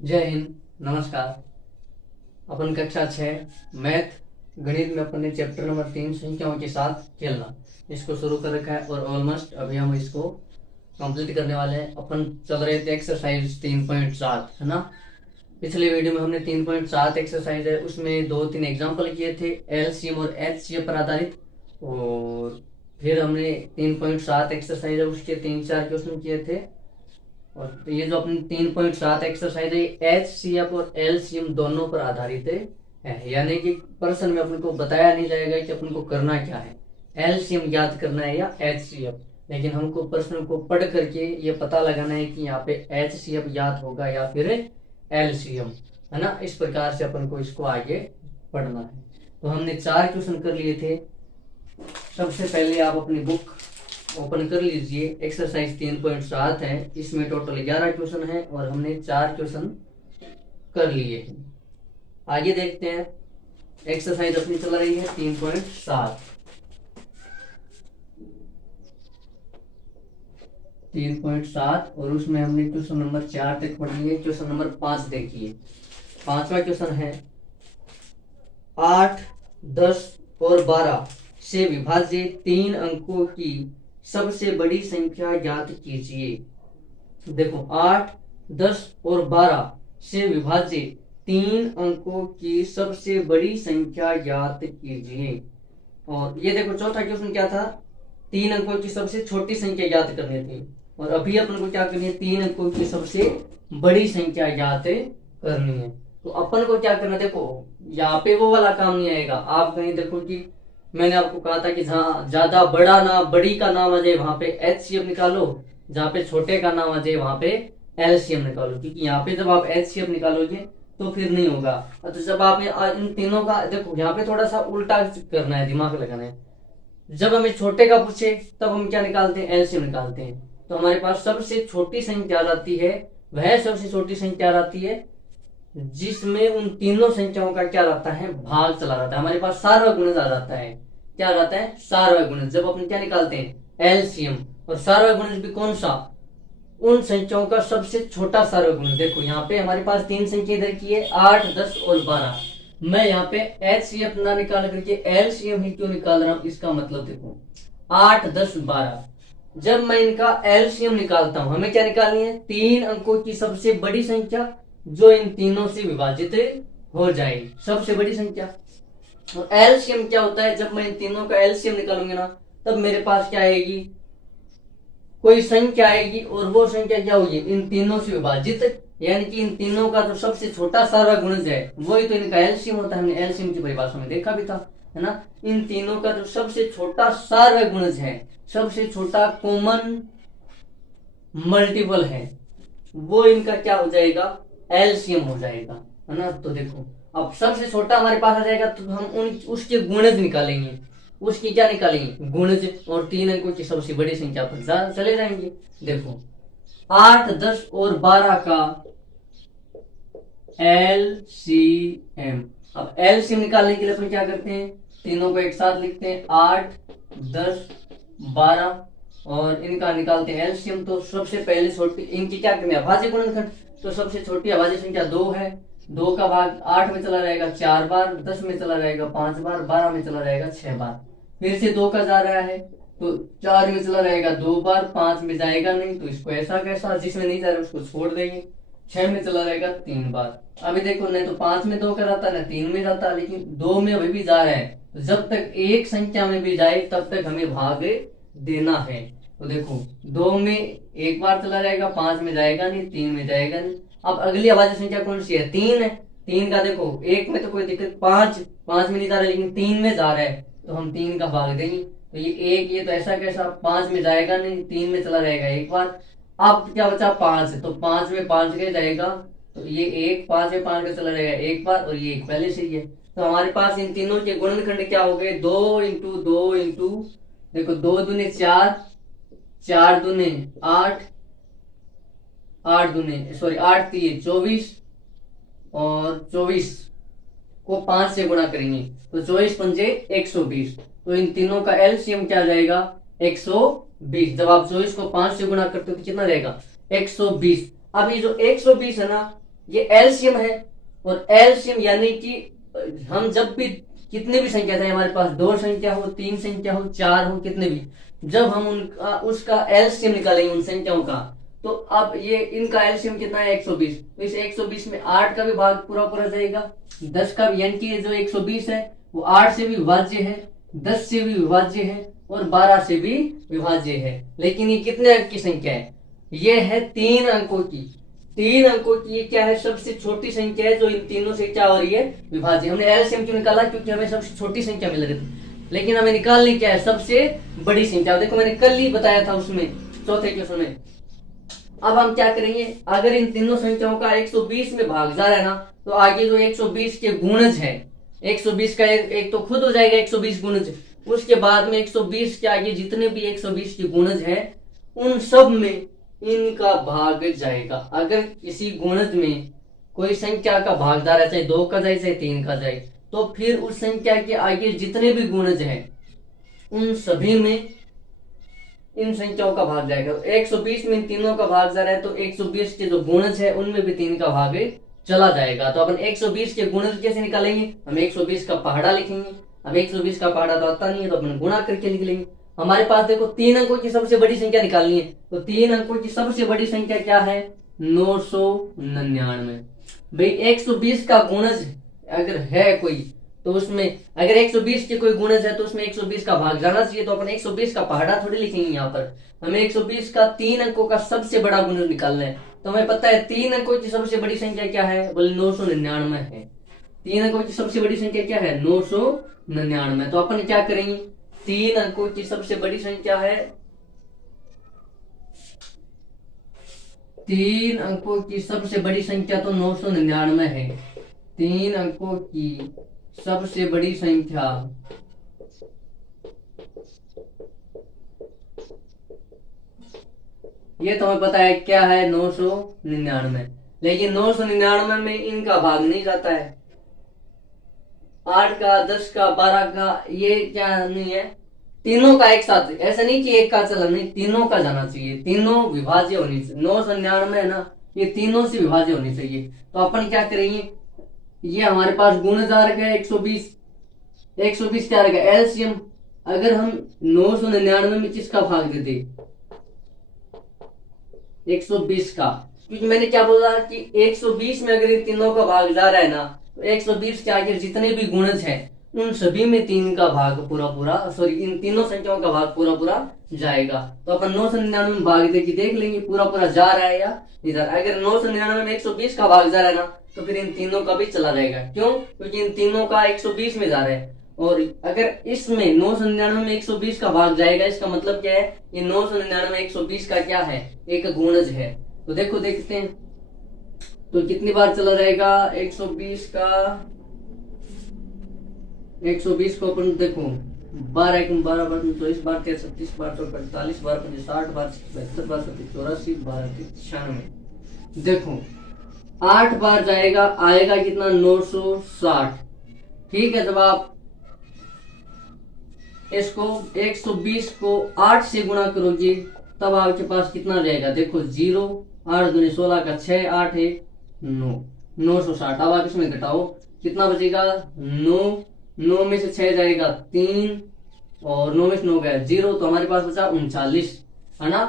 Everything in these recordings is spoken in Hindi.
जय हिंद। नमस्कार। अपन कक्षा 6 मैथ गणित में अपन ने चैप्टर नंबर 3 संख्याओं के साथ खेलना इसको शुरू कर रखा है और ऑलमोस्ट अभी हम इसको कंप्लीट करने वाले हैं। अपन चल रहे थे एक्सरसाइज 3.7, है ना। पिछले वीडियो में हमने 3.7 एक्सरसाइज है उसमें 2-3 एग्जाम्पल किए थे एलसीएम और एचसीएफ पर आधारित। और फिर हमने 3.7 एक्सरसाइज है उसके 3-4 क्वेश्चन किए थे। और ये जो अपनी 3.7 एक्सरसाइज है एच सी एफ और एल सी एम दोनों पर आधारित है, यानी कि प्रश्न में अपन को बताया नहीं जाएगा कि अपन को करना क्या है, एल सी एम ज्ञात करना है या एच सी एफ, लेकिन हमको प्रश्न को पढ़ करके ये पता लगाना है कि यहाँ पे एच सी एफ ज्ञात होगा या फिर एल सी एम, है ना। इस प्रकार से अपन को इसको आगे पढ़ना है। तो हमने 4 क्वेश्चन कर लिए थे। सबसे पहले आप अपनी बुक ओपन कर लीजिए। एक्सरसाइज 3.7 है, इसमें टोटल 11 क्वेश्चन है और हमने 4 क्वेश्चन कर लिए हैं। आगे देखते हैं। एक्सरसाइज अपनी चल रही है 3.7 और उसमें हमने क्वेश्चन नंबर 4 तक पढ़ लिए। क्वेश्चन नंबर 5 देखिए। 5वां क्वेश्चन है 8, 10 और 12 से विभाजित 3 अंकों की सबसे बड़ी संख्या ज्ञात कीजिए। देखो 8, 10 और 12 से विभाजित 3 अंकों की सबसे बड़ी संख्या ज्ञात कीजिए। और ये देखो चौथा क्वेश्चन क्या था, 3 अंकों की सबसे छोटी संख्या ज्ञात करनी थी। और अभी अपन को क्या करनी है, 3 अंकों की सबसे बड़ी संख्या ज्ञात करनी है। तो अपन को क्या करना, देखो यहाँ पे वो वाला काम नहीं आएगा। आप कहीं देखो कि मैंने आपको कहा था कि जहाँ ज्यादा बड़ा ना बड़ी का नाम आ जाए वहां पे एचसीएफ निकालो, जहाँ पे छोटे का नाम आ जाए वहां पे एलसीएम निकालो, क्योंकि यहाँ पे जब आप एचसीएफ निकालोगे तो फिर नहीं होगा। तो जब आप इन तीनों का देखो, यहाँ पे थोड़ा सा उल्टा करना है, दिमाग लगाना है। जब हमें छोटे का पूछे तब हम क्या निकालते हैं, एलसीएम निकालते हैं। तो हमारे पास सबसे छोटी संख्या आती है, वह सबसे छोटी संख्या आती है जिसमें उन तीनों संख्याओं का क्या रहता है, भाग चला जाता है। हमारे पास सार्वगुणज आ जाता है। क्या आ जाता है, सार्वगुणज। जब अपन क्या निकालते हैं, एलसीएम। और सार्वगुणज भी कौन सा, उन संख्याओं का सबसे छोटा सार्वगुणज। देखो यहाँ पे हमारे पास 3 संख्या इधर की है, 8, 10 और 12। मैं यहाँ पे एचसीएफ ना निकाल करके एलसीएम ही क्यों निकाल रहा हूं, इसका मतलब देखो 8, 10, 12। जब मैं इनका एलसीएम निकालता हूं, हमें क्या निकालनी है, 3 अंकों की सबसे बड़ी संख्या जो इन तीनों से विभाजित हो जाए, सबसे बड़ी संख्या। और एलसीएम क्या होता है, जब मैं इन तीनों का एलसीएम निकालूंगा ना, तब मेरे पास क्या आएगी, कोई संख्या आएगी और वो संख्या क्या होगी, इन तीनों से विभाजित, यानी कि इन तीनों का जो सबसे छोटा सार्वगुणज है वही तो इनका एलसीएम होता है। हमने एलसीएम की परिभाषा में देखा भी था, है ना। इन तीनों का जो सबसे छोटा सार्वगुणज है, सबसे छोटा कॉमन मल्टीपल है, वो इनका क्या हो जाएगा, एलसीएम हो जाएगा, है ना। तो देखो अब सबसे छोटा हमारे पास आ जाएगा तो हम उसके गुणज निकालेंगे। उसकी क्या निकालेंगे, गुणज। और 3 अंकों की सबसे बड़ी संख्या पर चले जाएंगे। देखो 8, 10 और 12 का एलसीएम। अब एलसीएम निकालने के लिए अपन क्या करते हैं, तीनों को एक साथ लिखते हैं, 8, 10, 12 और इनका निकालते हैं एलसीएम। तो सबसे पहले छोटी इनकी क्या करनी है, अभाज्य गुणनखंड। तो सबसे छोटी अभाज्य संख्या 2 है। 2 का भाग 8 में चला जाएगा 4 बार, 10 में चला जाएगा 5 बार, 12 में चला जाएगा 6 बार। फिर से 2 का जा रहा है तो 4 में चला जाएगा 2 बार, 5 में जाएगा नहीं तो इसको ऐसा कैसा, जिसमें नहीं जा रहा उसको छोड़ देंगे। 6 में चला जाएगा 3 बार। अभी देखो नहीं तो 5 में 2 का जाता है, ना 3 में जाता, लेकिन 2 में अभी भी जा रहा है। तो जब तक एक संख्या में भी जाए तब तक हमें भाग देना है। तो देखो 2 में एक बार चला जाएगा, 5 में जाएगा नहीं, 3 में जाएगा नहीं। अब अगली अभाज्य संख्या कौन सी है, 3 है। 3 का देखो 1 में तो कोई दिक्कत, 5 में नहीं जा रहा लेकिन 3 में जा रहा है तो हम 3 का भाग देंगे। तो ये 1, ये तो ऐसा कैसा, 5 में जाएगा नहीं, 3 में चला जाएगा एक बार। अब क्या बचा 5, तो 5 में 5 के जाएगा तो ये 1, 5 में 5 का चला जाएगा एक बार और ये 1 पहले से ही है। तो हमारे पास इन तीनों के गुणनखंड क्या हो गए, 2 इंटू 2 इंटू, देखो 2 दूने 4, 4 दूने 8, 8 दूने सॉरी 8 3 24 और 24 को 5 से गुणा करेंगे तो 24 पंजे 120। तो इन तीनों का एलसीएम क्या जाएगा, 120। जब आप 24 को 5 से गुणा करते हो तो कितना रहेगा, 120। अब ये जो 120 है ना, ये एलसीएम है। और एलसीएम यानी कि हम जब भी कितने भी संख्या था हमारे पास, 2 संख्या हो, 3 संख्या हो, 4 हो, कितने भी, जब हम उनका उसका एलसीएम निकालेंगे उन संख्याओं का, तो अब ये इनका एलसीएम कितना है 120। तो इस 120 में 8 का भी भाग पूरा पूरा जाएगा, 10 का भी, यानी कि जो 120 है वो 8 से भी विभाज्य है, 10 से भी विभाज्य है और 12 से भी विभाज्य है। लेकिन ये कितने अंक की संख्या है? ये है 3 अंकों की। 3 अंकों की ये क्या है? सबसे छोटी संख्या है जो इन तीनों से क्या हो रही है? विभाज्य। हमने एलसीएम क्यों निकाला? क्योंकि हमें सबसे छोटी संख्या मिल रही थी, लेकिन हमें निकालनी क्या है? सबसे बड़ी संख्या। देखो मैंने कल ही बताया था उसमें, चौथे क्वेश्चन में। अब हम क्या करेंगे, अगर इन तीनों संख्याओं का 120 में भाग जा रहा है ना, तो आगे जो 120 के गुणज है, 120 का एक तो खुद हो जाएगा 120 गुणज, उसके बाद में 120 के आगे जितने भी 120 के गुणज है उन सब में इनका भाग जाएगा। अगर किसी गुणज में कोई संख्या का भागदार है, चाहे 2 का जाए चाहे 3 का जाए, तो फिर उस संख्या के आगे जितने भी गुणज हैं उन सभी में इन संख्याओं का भाग जाएगा। 120 में इन तीनों का भाग जा रहा है, तो 120 के जो गुणज है उनमें भी 3 का भाग चला जाएगा। तो अपन 120 के गुणज कैसे निकालेंगे? हम 120 का पहाड़ा लिखेंगे। अब 120 का पहाड़ा तो आता नहीं है, तो अपन गुणा करके लिख लेंगे। हमारे पास देखो 3 अंकों की सबसे बड़ी संख्या निकालनी है, तो 3 अंकों की सबसे बड़ी संख्या क्या है? 999। भाई 120 का गुणज अगर है कोई, तो उसमें अगर 120 के कोई गुणज है तो उसमें 120 का भाग जाना चाहिए। तो अपन 120 का पहाड़ा थोड़ी लिखेंगे, यहाँ पर हमें 120 का 3 अंकों का सबसे बड़ा गुणज निकालना है। तो हमें पता है 3 अंकों की सबसे बड़ी संख्या क्या है? बोले 999 है। 3 अंकों की सबसे बड़ी संख्या क्या है? 999। तो अपन क्या करेंगे, 3 अंकों की सबसे बड़ी संख्या है, 3 अंकों की सबसे बड़ी संख्या तो 999 है। 3 अंकों की सबसे बड़ी संख्या ये तो हमें पता है क्या है? 999। लेकिन 999 में इनका भाग नहीं जाता है, 8 का, 10 का, 12 का, ये क्या नहीं है, तीनों का एक साथ। ऐसा नहीं कि एक का चला, नहीं, तीनों का जाना चाहिए, तीनों विभाज्य होनी चाहिए। 999 है ना, ये तीनों से विभाज्य होनी चाहिए। तो अपन क्या करेंगे, ये हमारे पास गुणज आ रखा है 120। 120 क्या रहेगा? एलसीएम। अगर हम 999 में किसका भाग देते? 120 का। क्योंकि मैंने क्या बोला कि 120 में अगर इन तीनों का भाग जा रहा है ना, तो 120 के आगे जितने भी गुणज हैं उन सभी में 3 का भाग पूरा पूरा, सॉरी, इन तीनों संख्याओं का भाग पूरा पूरा जाएगा। तो अपन 999 में भाग दे के देख लेंगे पूरा पूरा जा रहा है या नहीं जा रहा है। अगर 999 में 120 का भाग जा रहा है ना, तो फिर इन तीनों का भी चला जाएगा। क्यों? क्योंकि इन तीनों का 120 में जा रहा है। और अगर इसमें 999 में 120 का भाग जाएगा, इसका मतलब क्या है? ये 999 में 120 का क्या है? एक गुणज है। तो देखो देखते हैं, तो कितनी बार चला जाएगा 120 का? 120 को अपन देखो 12 1 12 बार 24 बार 36 बार 45 बार 60 बार 72 बार 84 बार 96। देखो 8 बार जाएगा, आएगा कितना? 960। ठीक है, जब आप इसको 120 को 8 से गुणा करोगे तब आपके पास कितना रहेगा? देखो 0, 8 दूनी 16 का 6, 8 1 9, 960। अब आप इसमें घटाओ, कितना बचेगा? 9, 9 में से 6 जाएगा 3 और 9 में से 9 गया 0, तो हमारे पास बचा 39, है ना।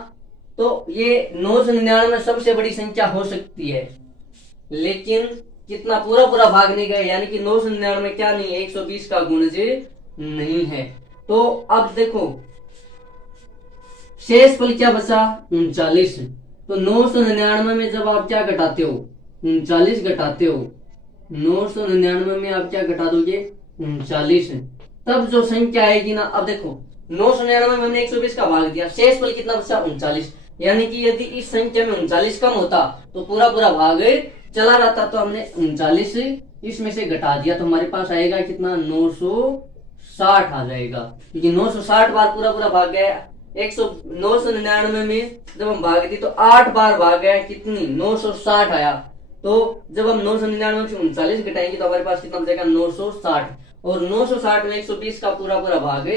तो ये 999 में सबसे बड़ी संख्या हो सकती है, लेकिन कितना? पूरा पूरा भाग नहीं गया, यानी कि 999 में क्या नहीं है? 120 का गुणज नहीं है। तो अब देखो शेष फल क्या बचा? 39। तो 999 में जब आप क्या घटाते हो? 39 घटाते हो। 999 में आप क्या घटा दोगे? 39। तब जो संख्या आएगी ना, अब देखो 999 में हमने 120 का भाग दिया, शेष फल कितना बचा? 39। यानी कि यदि इस संख्या में 39 कम होता तो पूरा पूरा भाग चला जाता। तो हमने 39 इसमें से घटा दिया, तो हमारे पास आएगा कितना? 960 आ जाएगा, क्योंकि 960 बार पूरा पूरा भाग गया। 999 में जब हम भाग दी तो 8 बार भाग गया, कितनी? 960 आया। तो जब हम 999 से 39 घटाएंगे तो हमारे पास कितना बचेगा? 960। और 960 में 120 का पूरा पूरा भाग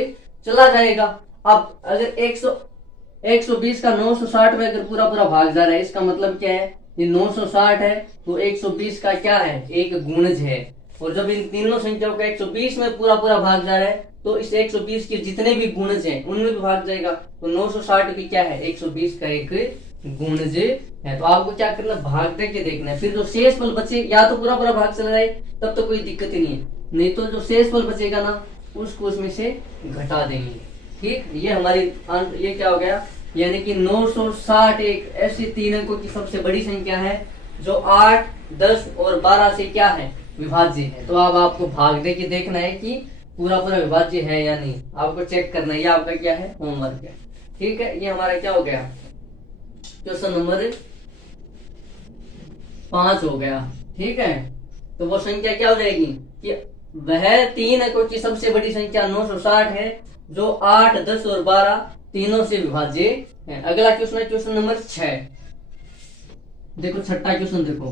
चला जाएगा। अब अगर 120 का 960 में अगर पूरा पूरा भाग जा रहा है, इसका मतलब क्या है? ये 960 है तो 120 का क्या है, एक गुणज है। और जब इन तीनों संख्याओं का 120 में पूरा पूरा भाग जा रहा है तो इस 120 के जितने भी गुणज हैं उनमें भी भाग जाएगा। तो 960 भी क्या है, 120 का एक गुणज है। तो आपको क्या करना, भाग दे के देखना है। फिर जो शेष फल बचे, या तो पूरा पूरा भाग चला जाए तब तो कोई दिक्कत ही नहीं है, नहीं तो जो शेष फल बचेगा ना उसको उसमें से घटा देंगे। ठीक, ये हमारी ये क्या हो गया, यानी कि 960 एक ऐसी तीन अंकों की सबसे बड़ी संख्या है जो 8, 10 और 12 से क्या है, विभाज्य है। तो अब आपको भाग दे के देखना है कि पूरा पूरा विभाज्य है या नहीं, आपको चेक करना है। ये आपका क्या है, होमवर्क है। ठीक है, ये हमारा क्या हो गया, क्वेश्चन नंबर 5 हो गया। ठीक है, तो वो संख्या क्या हो जाएगी कि वह तीन अंकों की सबसे बड़ी संख्या 960 है जो 8, 10 और 12 तीनों से विभाज्य है। अगला क्वेश्चन है क्वेश्चन नंबर 6। देखो छठा क्वेश्चन देखो,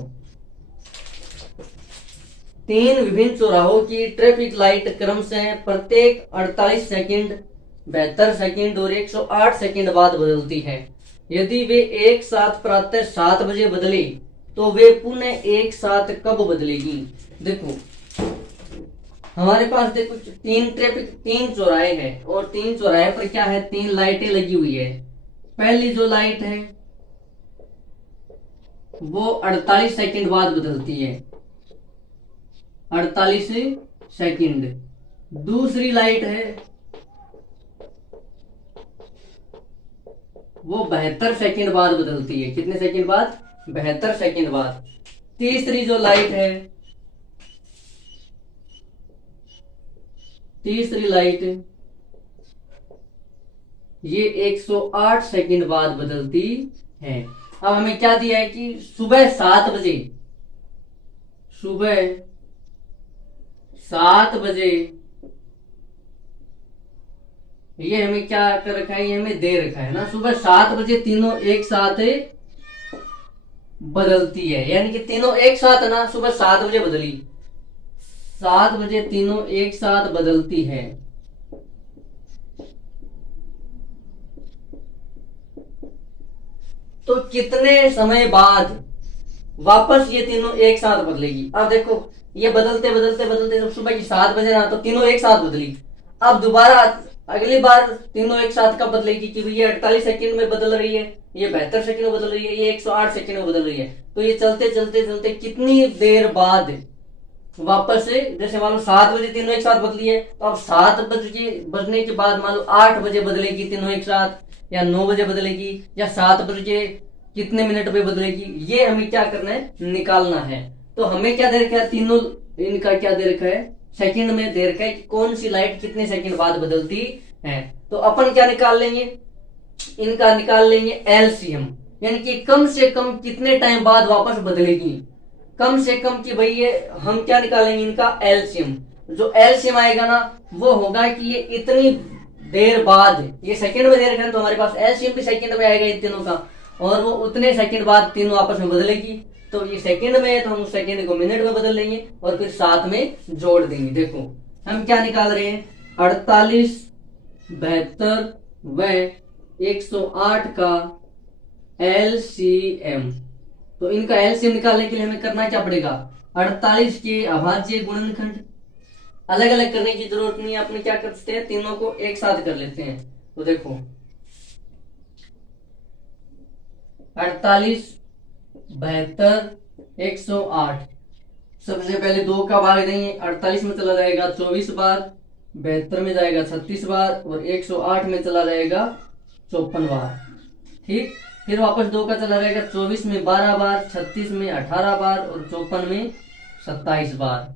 तीन विभिन्न चौराहों की ट्रैफिक लाइट क्रमशः प्रत्येक 48 सेकंड, 72 सेकंड और 108 सेकंड बाद बदलती है। यदि वे एक साथ प्रातः 7 बजे बदले तो वे पुनः एक साथ कब बदलेगी। देखो हमारे पास देखो तीन चौराहे हैं और तीन चौराहे पर क्या है, तीन लाइटें लगी हुई है। पहली जो लाइट है वो 48 सेकंड बाद बदलती है, 48 सेकंड। दूसरी लाइट है वो 72 सेकंड बाद बदलती है। कितने सेकंड बाद, 72 सेकंड बाद। तीसरी जो लाइट है, तीसरी लाइट ये 108 सेकंड बाद बदलती है। अब हमें क्या दिया है कि सुबह 7 बजे, सुबह 7 बजे ये हमें क्या कर रखा है, ये हमें दे रखा है ना, सुबह 7 बजे तीनों एक साथ बदलती है। यानी कि तीनों एक साथ ना, सुबह 7 बजे बदली, 7 बजे तीनों एक साथ बदलती है। तो कितने समय बाद वापस ये तीनों एक साथ बदलेगी। अब देखो ये बदलते बदलते बदलते जब सुबह की 7 बजे ना तो तीनों एक साथ बदली। अब दोबारा अगली बार तीनों एक साथ कब बदलेगी कि ये 48 सेकंड में बदल रही है, ये 72 सेकंड में बदल रही है, ये 108 सेकंड में बदल रही है। तो ये चलते चलते चलते कितनी देर बाद वापस से, जैसे मान लो 7 बजे तीनों एक साथ बदली है तो अब 7 बजे बजने के बाद मान लो 8 बजे बदलेगी तीनों एक साथ, या 9 बजे बदलेगी, या 7 बजे कितने मिनट पे बदलेगी, ये हमें क्या करना है, निकालना है। तो हमें क्या दे रखा है, तीनों इनका क्या दे रखा है, सेकंड में दे रखा है कि कौन सी लाइट कितने सेकंड बाद बदलती है। तो अपन क्या निकाल लेंगे, इनका निकाल लेंगे एलसीएम, यानी कि कम से कम कितने टाइम बाद वापस बदलेगी, कम से कम कि भाई ये हम क्या निकालेंगे, इनका एलसीएम। जो एलसीएम आएगा ना वो होगा कि ये इतनी देर बाद, ये सेकंड में दे रखा है तो हमारे पास एलसीएम भी सेकंड में आएगा इन तीनों का, और वो उतने सेकंड बाद तीनों आपस में बदलेगी। तो ये सेकंड में है तो हम उस सेकंड को मिनट में बदल लेंगे और फिर साथ में जोड़ देंगे। देखो हम क्या निकाल रहे हैं, 48, 72 व 108 का एलसीएम। तो इनका एलसीएम निकालने के लिए हमें करना क्या पड़ेगा, 48 के अभाज्य गुणनखंड, अलग अलग करने की जरूरत नहीं है, अपने क्या करते हैं तीनों को एक साथ कर लेते हैं। तो देखो 48, 72, 108, सबसे पहले 2 का भाग देंगे, 48 में चला जाएगा 24 बार, 72 में जाएगा 36 बार और 108 में चला जाएगा 54 बार। ठीक, फिर वापस 2 का चला जाएगा 24 में 12 बार, 36 में 18 बार और 54 में 27 बार।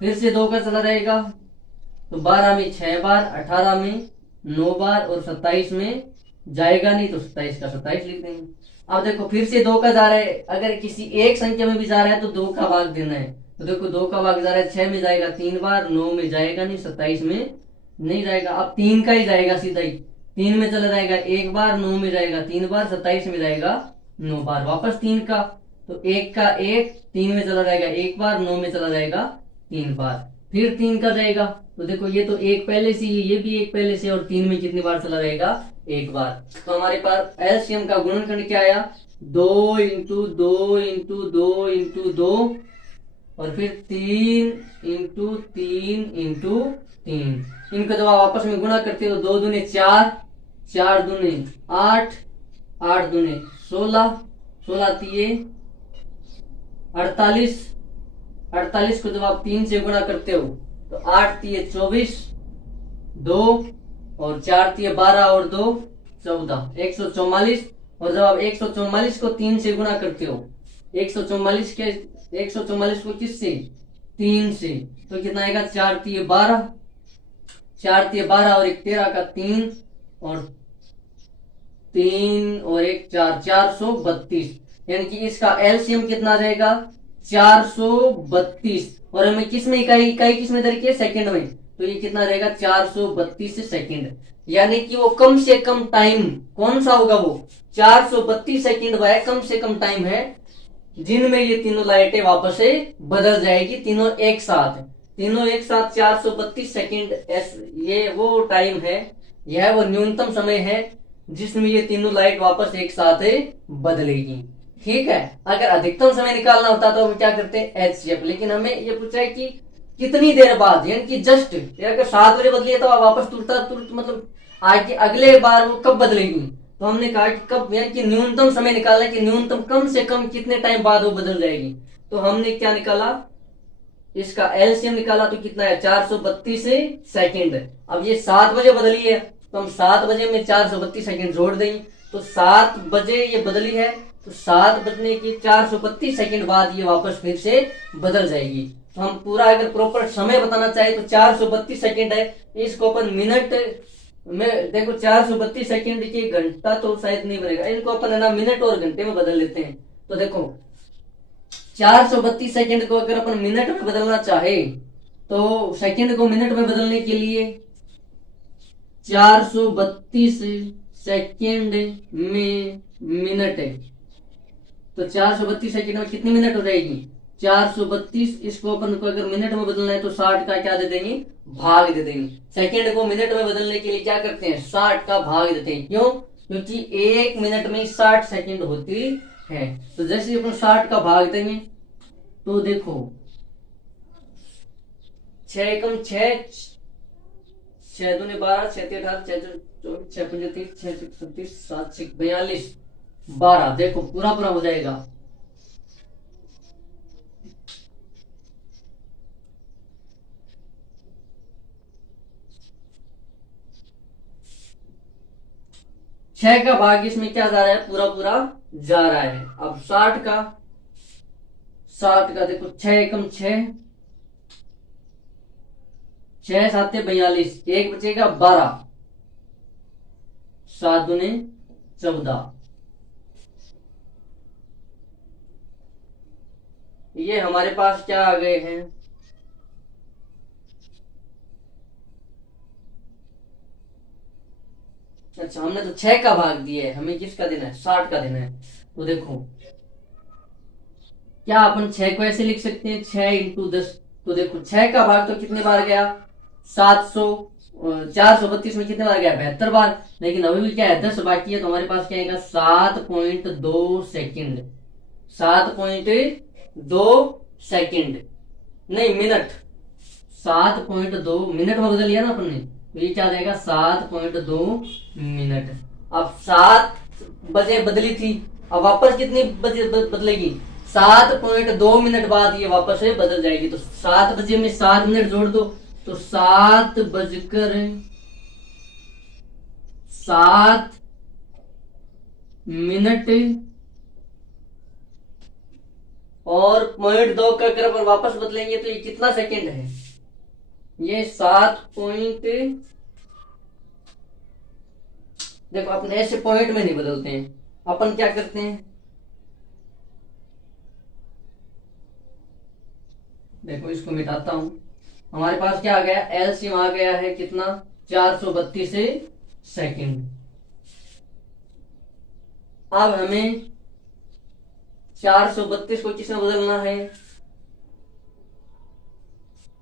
फिर से 2 का चला जाएगा तो 12 में 6 बार, 18 में 9 बार और 27 में जाएगा नहीं तो 27 का 27 लिख देंगे। अब देखो फिर से 2 का जा रहा है, अगर किसी एक संख्या में भी जा रहा है तो 2 का भाग देना है। तो देखो 2 का भाग जा रहा है, 6 में जाएगा 3 बार, 9 में जाएगा नहीं, 27 में नहीं जाएगा। अब 3 का ही जाएगा सीधा ही, 3 में चला जाएगा 1 बार, 9 में जाएगा 3 बार, 27 में जाएगा 9 बार। वापस 3 का, तो 1 का 1, 3 में चला जाएगा 1 बार, 9 में चला जाएगा 3 बार। फिर 3 का जाएगा, तो देखो ये तो 1 पहले से ही, ये भी 1 पहले से, और 3 में कितनी बार चला जाएगा, 1 बार। तो हमारे पास एलसीएम का गुणनखंड क्या आया, दो इंटू दो इंटू दो इंटू दो, और फिर 3 इनको जब आप आपस में गुणा करते हो, 2 दूनी 4, 4 दूनी 8, 8 दूनी 16, 16 48 को जब आप 3 से गुणा करते हो तो 8 3 24, 2 और 4 3 12 और 2 14, 144। और जब आप 144 को 3 से गुणा करते हो, 144 को किससे? 3 से, तो कितना आएगा? 4 3 12, 4 3 12 और 1 13 का 3, और 3 और 1 4, 432। यानी कि इसका एलसीएम कितना रहेगा? 432। और हमें किस में इकाई किस में दर की है? सेकंड में। तो ये कितना रहेगा? 432 सेकंड। यानी कि वो कम से कम टाइम कौन सा होगा? वो 432 सेकंड वह कम से कम टाइम है जिनमें ये तीनों लाइटें वापस से बदल जाएगी, तीनों एक साथ 432 सेकंड। ये वो टाइम है, यह वो न्यूनतम समय है जिसमें ये तीनों लाइट वापस एक साथ बदलेगी। ठीक है। अगर अधिकतम समय निकालना होता तो हम क्या करते हैं? एचसीएफ। लेकिन हमें ये पूछा है कि कितनी देर बाद, यानी कि जस्ट अगर 7 बजे बदली है तो वापस तुरंत मतलब आगे अगले बार वो कब बदलेगी। तो हमने कहा कि कब, यानी कि न्यूनतम समय निकालना कि न्यूनतम कम से कम कितने टाइम बाद वो बदल जाएगी। तो हमने क्या निकाला? इसका एलसीएम निकाला, तो कितना है? 432 सेकंड। अब ये 7 बजे बदली है तो हम 7 बजे में 432 सेकंड जोड़ देंगे, तो 7 बजे ये बदली है, तो 7 बजने की 432 सेकंड बाद ये वापस फिर से बदल जाएगी। तो हम पूरा अगर प्रॉपर समय बताना चाहे तो 432 सेकंड है। इसको अपन मिनट में देखो, 432 सेकंड की घंटा तो शायद नहीं बनेगा, इनको अपन है ना मिनट और घंटे में बदल लेते हैं। तो देखो 432 सेकंड को अगर अपन मिनट में बदलना चाहे तो सेकंड को मिनट में बदलने के लिए 432 सेकंड में मिनट है, तो 432 सेकंड में कितनी मिनट हो जाएगी? 432। इसको अपन को अगर मिनट में बदलना है तो 60 का क्या दे देंगे? भाग दे देंगे। सेकंड को मिनट में बदलने के लिए क्या करते हैं? 60 का भाग देते हैं। क्यों? क्योंकि 1 मिनट में 60 सेकंड होती है। तो जैसे अपन 60 का भाग देंगे तो देखो 6 एकम 6, 6 दूनी 12, 6 3 18, 6 24, 6 5 30, 6 6 37, 7 6 42, 12। देखो पूरा हो जाएगा। छह का भाग इसमें क्या जा रहा है? पूरा जा रहा है। अब 60 का देखो 6 एकम 6, 6 7 42, एक बचेगा 12, 7 दूने 14। ये हमारे पास क्या आ गए हैं? अच्छा, हमने तो 6 का भाग दिया है, हमें किसका देना है? 60 का देना है। तो देखो क्या अपन 6 को ऐसे लिख सकते हैं? 6 इंटू 10। तो देखो 6 का भाग तो कितने बार गया? 700। 432 में कितने बार गया? 72 बार। लेकिन अभी भी क्या है? 10 बाकी है, तो हमारे पास क्या आएगा? 7.2 सेकंड। 7.2 सेकंड, नहीं मिनट। 7.2 मिनट में बदल लिया ना अपन ने, तो ये क्या जाएगा? 7.2 मिनट। अब 7 बजे बदली थी, अब वापस कितनी बजे बदलेगी? 7.2 मिनट बाद ये वापस से बदल जाएगी। तो 7 बजे में 7 मिनट जोड़ दो, तो 7 बजकर 7 मिनट और .2 का अगर अपन वापस बदलेंगे तो ये कितना सेकंड है? ये 7 पॉइंट, देखो अपन ऐसे पॉइंट में नहीं बदलते हैं, अपन क्या करते हैं? देखो इसको मिटाता हूं। हमारे पास क्या आ गया? एलसीएम आ गया है कितना? 432 सेकंड। अब हमें 432 को किसमें बदलना है?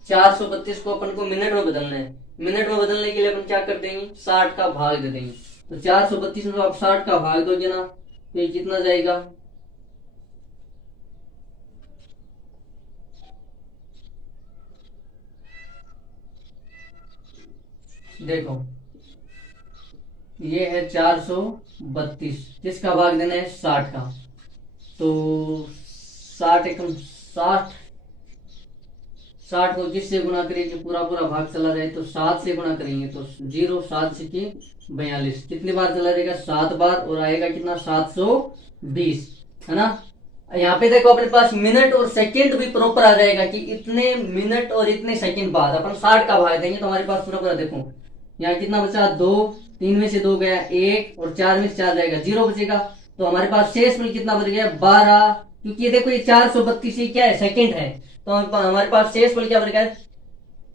432 को अपन को मिनट में बदलना है। मिनट में बदलने के लिए अपन क्या कर देंगे? 60 का भाग दे देंगे। तो 432 में तो आप 60 का भाग दोगे ना, तो ये कितना जाएगा, देखो ये है 432, किसका भाग देना है 60 का, तो 60 एकम 60, 60 को किससे गुणा करेंगे, पूरा पूरा भाग चला जाए तो 7 से गुणा करेंगे, तो 0 7 से की 42, कितनी बार चला जाएगा 7 बार, और आएगा कितना 720, है ना। यहाँ पे देखो अपने पास मिनट और सेकंड भी प्रॉपर आ जाएगा कि इतने मिनट और इतने सेकंड बाद अपन 60 का भाग देंगे तो हमारे पास पूरा पूरा देखो यहाँ कितना बचा, 2, 3 में से 2 गया 1, और 4 में से 4 जाएगा 0 बचेगा, तो हमारे पास शेष में कितना बच गया 12, क्योंकि ये देखो ये 432 ही क्या है सेकंड है, तो हमारे पास शेष बल क्या बच गया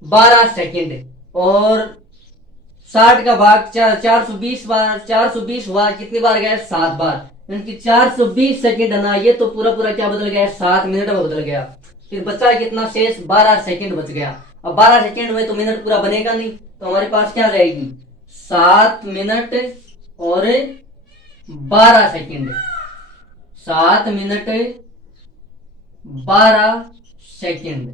12 सेकंड, और 60 का भाग 420 बार, 420 बार कितनी बार गया 7 बार, यानी कि 420 सेकंड है ना, ये तो पूरा पूरा क्या बदल गया 7 मिनट में बदल गया, फिर बचा कितना शेष 12 सेकंड बच गया। अब 12 सेकंड में तो मिनट पूरा बनेगा नहीं, तो हमारे पास क्या रहेगी 7 मिनट और 12 सेकंड, 7 मिनट 12 सेकंड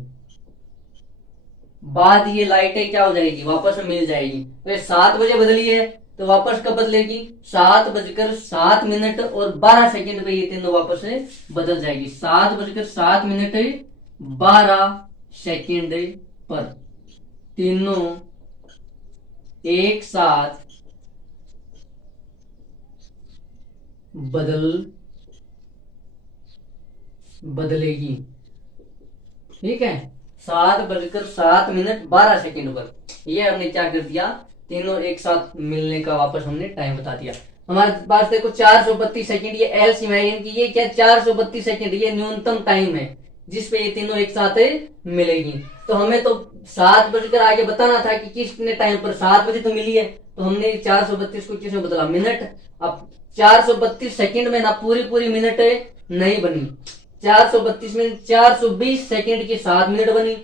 बाद ये लाइटें क्या हो जाएगी वापस मिल जाएगी, तो ये 7 बजे बदली है तो वापस कब बदलेगी 7:07 और 12 सेकंड पे ये तीनों वापस से बदल जाएगी, 7:07 12 सेकंड पर तीनों एक साथ बदलेगी, ठीक है। 7:07 पर ये हमने क्या कर दिया, तीनों एक साथ मिलने का वापस हमने टाइम बता दिया। हमारे पास देखो 432 सेकंड, ये एलसीएम है कि ये क्या 432 सेकंड ये न्यूनतम टाइम है जिसपे ये तीनों एक साथ मिलेगी, तो हमें तो 7 बजकर आगे बताना था कि किसने टाइम पर 7 बजे तो मिली है, तो हमने 432 को किसमें बदला मिनट। अब 432 सेकंड में ना पूरी पूरी मिनट नहीं बनी, 432 में 420 सेकंड की 7 मिनट बनी,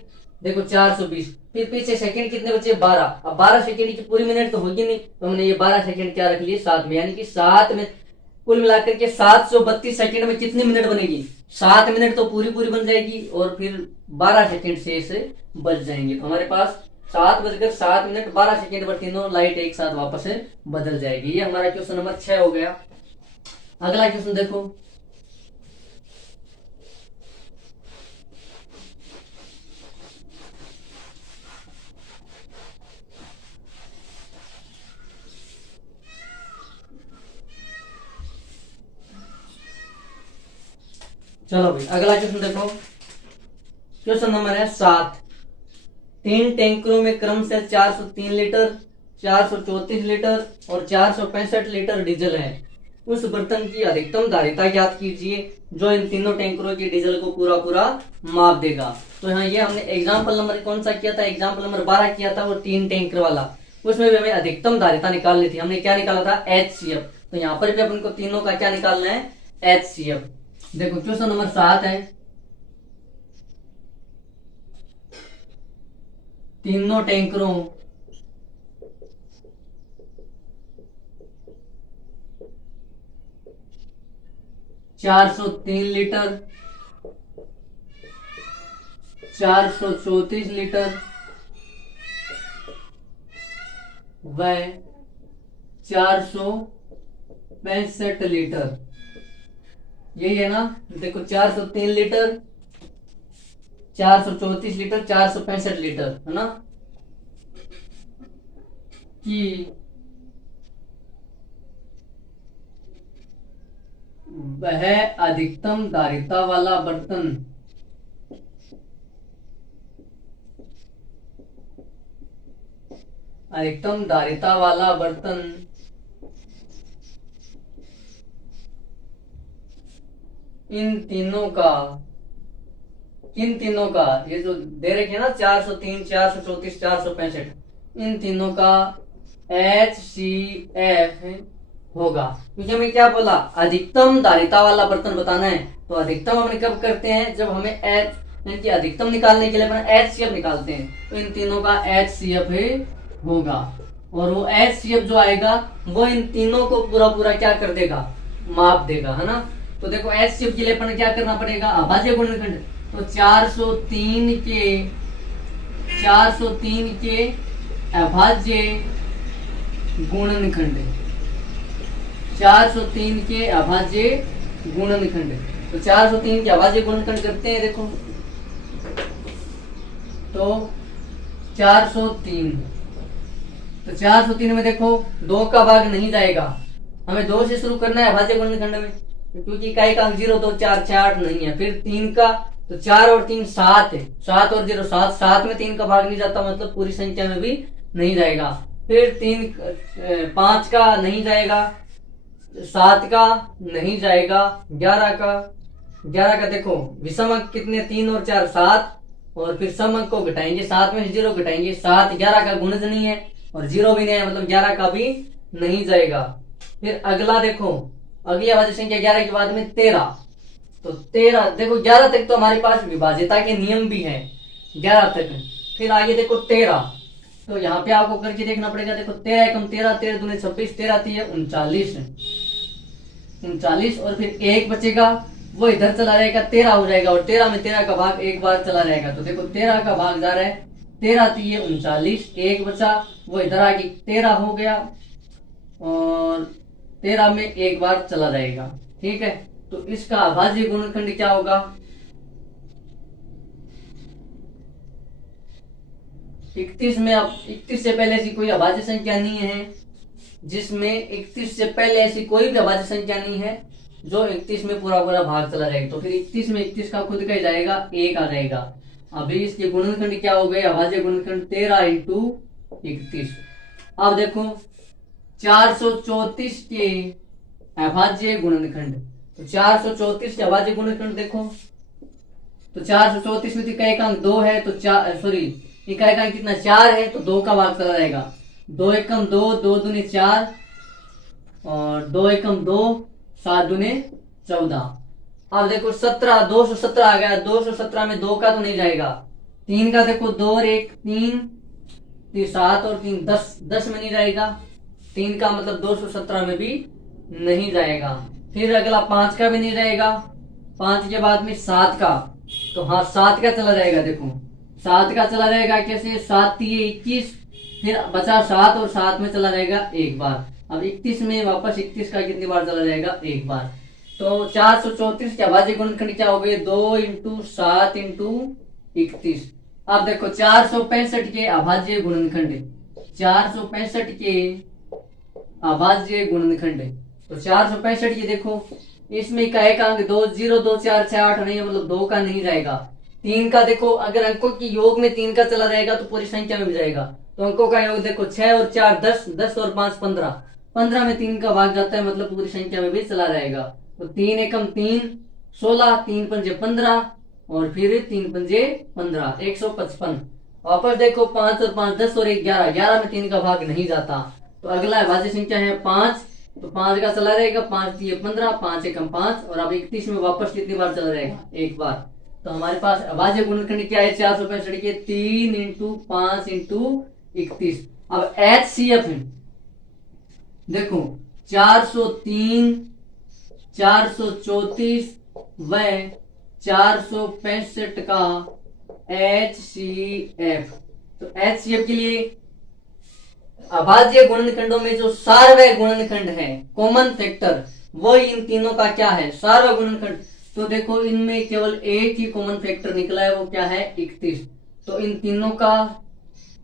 देखो 420, फिर पीछे सेकंड कितने बचे 12, अब 12 सेकंड की पूरी मिनट तो होगी नहीं, तो हमने ये 12 सेकंड क्या रख लिए 7 में, यानी कि 7 में कुल मिलाकर के 732 सेकंड में कितनी मिनट बनेगी 7 मिनट तो पूरी पूरी बन जाएगी, और फिर 12 सेकंड से बच जाएंगे, तो हमारे पास 7:07 12 सेकंड पर तीनों लाइट एक साथ वापस बदल जाएगी। ये हमारा क्वेश्चन नंबर 6 हो गया। अगला क्वेश्चन देखो, चलो भाई अगला क्वेश्चन देखो, क्वेश्चन नंबर है 7, 3 टैंकरों में क्रम से 403 लीटर, 434 लीटर और 465 लीटर डीजल है, उस बर्तन की अधिकतम धारिता ज्ञात कीजिए जो इन तीनों टैंकरों के डीजल को पूरा पूरा माप देगा। तो यहाँ ये हमने एग्जाम्पल नंबर कौन सा किया था, एग्जाम्पल नंबर 12 किया था, वो 3 टैंकर वाला, उसमें भी हमें अधिकतम धारिता निकालनी थी, हमने क्या निकाला था HCF, तो यहाँ पर भी अपन को तीनों का क्या निकालना है HCF। देखो क्वेश्चन नंबर 7 है, तीनों टैंकरों (403 लीटर, 434 लीटर व 465 लीटर, यही है ना। देखो 403 लीटर, 434 लीटर, 465 लीटर, है ना, कि वह अधिकतम धारिता वाला बर्तन इन तीनों का ये जो दे रखे ना 403, 434, 465, इन तीनों का HCF होगा, क्योंकि हमें क्या बोला अधिकतम धारिता वाला बर्तन बताना है, तो अधिकतम हम कब करते हैं जब हमें यानी कि अधिकतम निकालने के लिए अपन HCF निकालते हैं, तो इन तीनों का HCF होगा, और वो HCF जो आएगा वो इन तीनों को पूरा पूरा क्या कर देगा माप देगा, है ना। तो देखो HCF के लिए अपन क्या करना पड़ेगा, अभाज्य गुणनखंड। तो 403 के अभाज्य गुणनखंड, 403 के अभाज्य गुणनखंड। तो 403 के अभाज्य गुणनखंड करते हैं, देखो तो 403, तो 403 में देखो 2 का भाग नहीं जाएगा, हमें 2 से शुरू करना है अभाज्य गुणनखंड में, क्योंकि इकाई का अंक 0 2 4 6 8 नहीं है। फिर 3 का, तो 4 और 3 7 है, 7 और 0 7, 7 में 3 का भाग नहीं जाता, मतलब पूरी संख्या में भी नहीं जाएगा। फिर 5 का नहीं जाएगा, 7 का नहीं जाएगा, 11 का देखो विषम अंक कितने 3 और 4 7, और फिर सम अंक को घटाएंगे, 7 में से 0 घटाएंगे, 7 11 का गुणज नहीं है और 0 भी नहीं है, मतलब 11 का भी नहीं जाएगा। फिर अगला देखो, अगली अभाज्य संख्या 11 के बाद में 13, तो 13 देखो 11 तक तो हमारे पास विभाज्यता के नियम भी है 11 तक। फिर आगे देखो 13, तो यहाँ पे आपको करके देखना पड़ेगा, देखो 13 एकम 13, 13 दूनी 26, 13 3 39, और फिर 1 बचेगा, वो इधर चला रहेगा 13 हो जाएगा, और 13 में 13 का भाग एक बार चला रहेगा। तो देखो 13 का भाग जा रहा है, 13 3 39, 1 बचा, वो इधर आके 13 हो गया, और 13 में एक बार चला जाएगा, ठीक है। तो इसका अभाज्य गुणनखंड क्या होगा, 31 में, अब 31 से पहले ऐसी कोई अभाज्य संख्या नहीं है, जिसमें 31 से पहले ऐसी कोई भी अभाज्य संख्या नहीं है जो 31 में पूरा पूरा भाग चला जाएगा। तो फिर 31 में 31 का खुद का ही जाएगा, 1 आ जाएगा। अभी इसके गुणनखंड क्या हो गए, अभाज्य गुणनखंड 13 × 31। अब देखो 434 के अभाज्य गुणनखंड, तो 434 के अभाज्य गुणनखंड देखो, तो 434 में इकाई का अंक 2 है, तो इकाई का अंक कितना 4 है, तो 2 का भाग चला जाएगा, 2 एकम 2, 2 दूनी 4, और 2 एकम 2, 7 दूने 14। अब देखो 17, 217 आ गया, 217 में 2 का तो नहीं जाएगा, 3 का देखो 2 और 1 3, 7 और 3 10, 10 में नहीं जाएगा, 3 का मतलब 217 में भी नहीं जाएगा। फिर अगला 5 का भी नहीं जाएगा, 5 के बाद में 7 का, तो हाँ 7 का चला जाएगा, देखो 7 का चला जाएगा, कैसे 7 3 21, फिर बचा 7 और 7 में चला जाएगा एक बार। अब 31 में वापस 31 का कितनी बार चला जाएगा, एक बार। तो 434 के अभाज्य गुणनखंड क्या हो गए, 2 × 7 × 31। अब देखो 465 के अभाज्य गुणनखंड, 465 के अभाज्य गुणनखंड, तो 465 ये देखो, इसमें इकाई का अंक 2 0 2 4 6 8 नहीं है, मतलब 2 का नहीं जाएगा। 3 का देखो, अगर अंकों की योग में 3 का चला रहेगा तो पूरी संख्या में भी जाएगा, तो अंकों का योग देखो 6 और 4 10, 10 और 5 15, 15 में 3 का भाग जाता है, मतलब पूरी संख्या में भी चला जाएगा। तो 3 एकम 3 16, 3 पंजे 15, और फिर 3 पंजे 15 155। वापस देखो 5 और 5 10 और 1 11, 11 में 3 का भाग नहीं जाता। तो अगला अभाज्य संख्या है 5, तो 5 का चला रहेगा, 5 3 15, 5 एकम 5, और अब 31 में वापस कितनी बार चला रहेगा, एक बार। तो हमारे पास अभाज्य गुणनखंड क्या है, 465 के 3 × 5 × 31। अब HCF देखो 403, 434 व 465 का HCF। तो HCF के लिए अभाज्य गुणनखंडों में जो सार्वय गुणनखंड है, कॉमन फैक्टर, वो इन तीनों का क्या है, सार्वय गुणनखंड। तो देखो इनमें केवल एक ही कॉमन फैक्टर निकला है, वो क्या है 31। तो इन तीनों का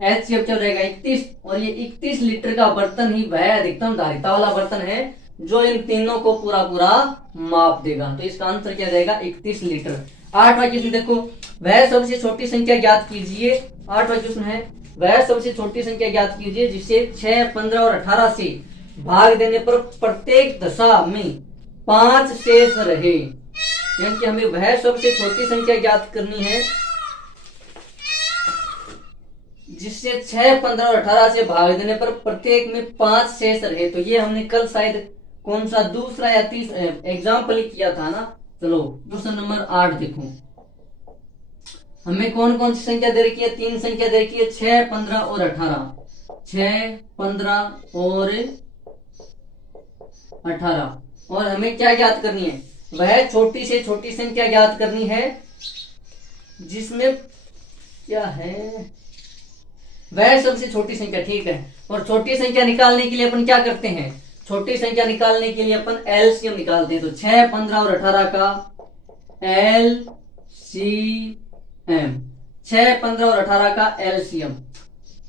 HCF चल रहेगा 31, और ये 31 लीटर का बर्तन ही वह अधिकतम धारिता वाला बर्तन है जो इन तीनों को पूरा पूरा माप देगा। तो इसका आंसर क्या रहेगा 31 लीटर। 8वां क्वेश्चन देखो, वह सबसे छोटी संख्या ज्ञात कीजिए। 8वां क्वेश्चन है, वह सबसे छोटी संख्या ज्ञात कीजिए जिसे 6 15 और 18 से भाग देने पर प्रत्येक दशा में 5 शेष रहे। यानी कि हमें वह सबसे छोटी संख्या ज्ञात करनी है जिससे 6 15 और 18 से भाग देने पर प्रत्येक में 5 शेष रहे। तो ये हमने कल शायद कौन सा दूसरा या तीसरा एग्जाम्पल किया था ना। चलो क्वेश्चन नंबर 8 देखो, हमें कौन कौन सी संख्या दे रखी है, 3 संख्या दे रखी है, 6 15 और 18। 6 15 और 18, और हमें क्या ज्ञात करनी है, वह छोटी से छोटी संख्या ज्ञात करनी है जिसमें क्या है, वह सबसे छोटी संख्या। ठीक है, और छोटी संख्या निकालने के लिए अपन क्या करते हैं, छोटी संख्या निकालने के लिए अपन एलसीएम निकालते हैं। तो 6, 15 और 18 का एलसीएम, 6, 15 और 18 का एलसीएम।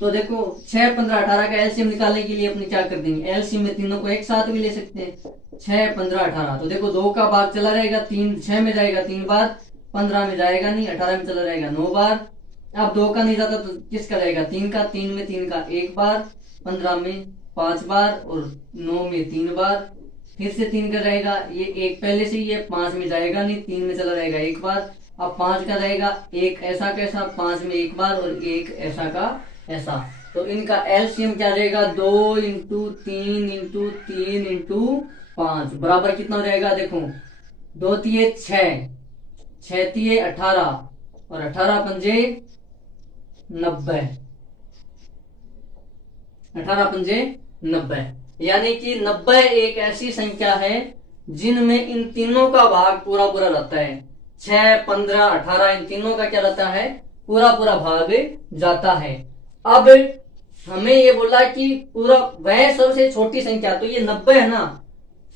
तो देखो 6, 15, 18 का एलसीएम निकालने के लिए अपने क्या कर देंगे, एलसीएम में तीनों को एक साथ भी ले सकते हैं। 6, 15, 18, तो देखो 2 का भाग चला रहेगा, 3 6 में जाएगा 3 बार, 15 में जाएगा नहीं, 18 में चला रहेगा 9 बार। अब 2 का नहीं जाता तो किसका रहेगा, 3 का, 3 में 3 का 1 बार, 15 में 5 बार और 9 में 3 बार। फिर से 3 का रहेगा, ये 1 पहले से ही है, 5 में जाएगा नहीं, 3 में चला रहेगा 1 बार। अब 5 का रहेगा, एक ऐसा कैसा, 5 में 1 बार और एक ऐसा का ऐसा। तो इनका एलसीएम क्या रहेगा, 2 इंटू 3 इंटू 3 इंटू 5 बराबर कितना हो जाएगा, देखो 2 तिये 6, 6 तिये 18 और 18 पंजे 90, 18 पंजे 90, यानी कि 90 एक ऐसी संख्या है जिनमें इन तीनों का भाग पूरा पूरा रहता है। 6, 15, 18 इन तीनों का क्या रहता है, पूरा पूरा भाग जाता है। अब हमें ये बोला कि पूरा वह सबसे छोटी संख्या, तो ये 90 है ना,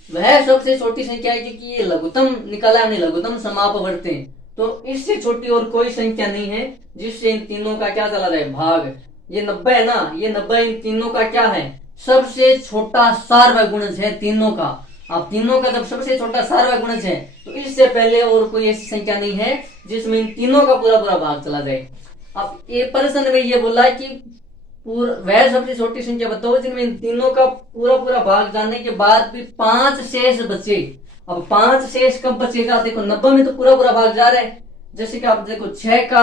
वह सबसे छोटी संख्या है क्योंकि ये लघुत्तम निकाला हमने, लघुत्तम समापवर्ती। तो इससे छोटी और कोई संख्या नहीं है जिससे इन तीनों का क्या चला जाए, भाग। ये 90 है ना, ये 90 इन तीनों का क्या है, सबसे छोटा सार्वगुणज है तीनों का। अब तीनों का जब सबसे छोटा सार्वगुणज है तो इससे पहले और कोई ऐसी संख्या नहीं है जिसमें इन तीनों का पूरा पूरा भाग चला जाए। अब ये प्रश्न में ये बोला कि वह सबसे छोटी संख्या बताओ जिनमें इन तीनों का पूरा पूरा भाग जाने के बाद भी 5 शेष बचे। अब 5 शेष कब बचेगा, देखो 90 में तो पूरा पूरा भाग जा रहा है, जैसे कि आप देखो 6 का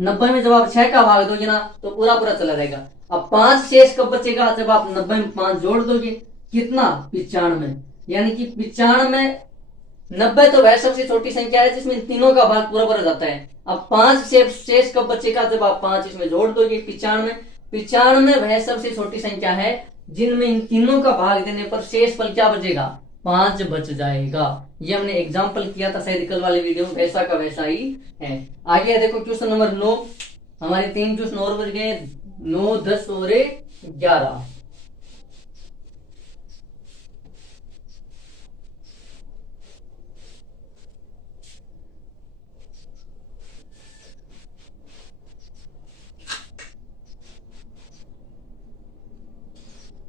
90 में जब आप 6 का भाग दोगे ना तो पूरा पूरा चला जाएगा। अब 5 शेष कब बचेगा, जब आप 90 में 5 जोड़ दोगे, कितना, 95, यानी कि 95। 90 तो वह सबसे छोटी संख्या है जिसमें तीनों का भाग पूरा पूरा जाता है। अब 5 शेष कब बचेगा, जब आप 5 इसमें जोड़ दोगे, 95। 95 वह सबसे छोटी संख्या है जिनमें इन तीनों का भाग देने पर शेष फल क्या बचेगा, 5 बच जाएगा। ये हमने एग्जाम्पल किया था शायद कल वाले वीडियो में, वैसा का वैसा ही है। आगे देखो क्वेश्चन नंबर 9, हमारे 3 क्वेश्चन और बच गए, 9, 10 और 11।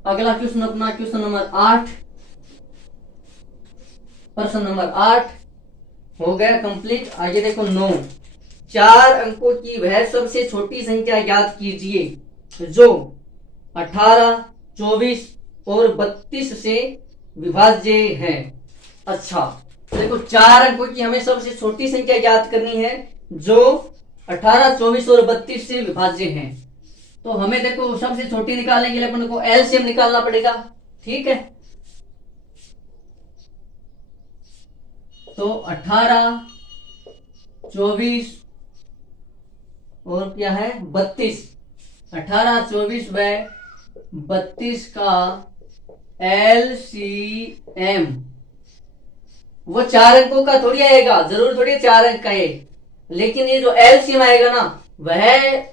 अगला क्वेश्चन अपना क्वेश्चन नंबर 8, प्रश्न नंबर 8 हो गया कंप्लीट। आगे देखो 9, 4 अंकों की वह सबसे छोटी संख्या ज्ञात कीजिए जो 18, 24 और 32 से विभाज्य है। अच्छा, तो देखो 4 अंकों की हमें सबसे छोटी संख्या ज्ञात करनी है जो 18, 24 और 32 से विभाज्य है। तो हमें देखो सबसे छोटी निकालने के लिए अपन को एलसीएम निकालना पड़ेगा। ठीक है, तो 18, 24 और क्या है 32, 18, 24 व 32 का एलसीएम वो 4 अंकों का थोड़ी आएगा, जरूर थोड़ी 4 अंक का है, लेकिन ये जो एलसीएम आएगा ना वह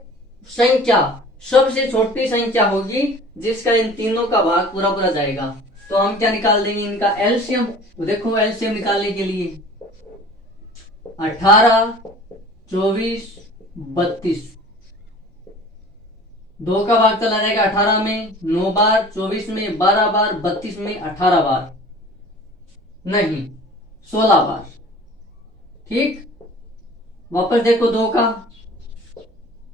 संख्या सबसे छोटी संख्या होगी जिसका इन तीनों का भाग पूरा पूरा जाएगा। तो हम क्या निकाल देंगे, इनका एलसीएम। तो देखो एलसीएम निकालने के लिए 18, 24, 32, 2 का भाग चला जाएगा 18 में 9 बार, 24 में 12 बार, 32 में 18 बार, नहीं 16 बार। ठीक, वापस देखो 2 का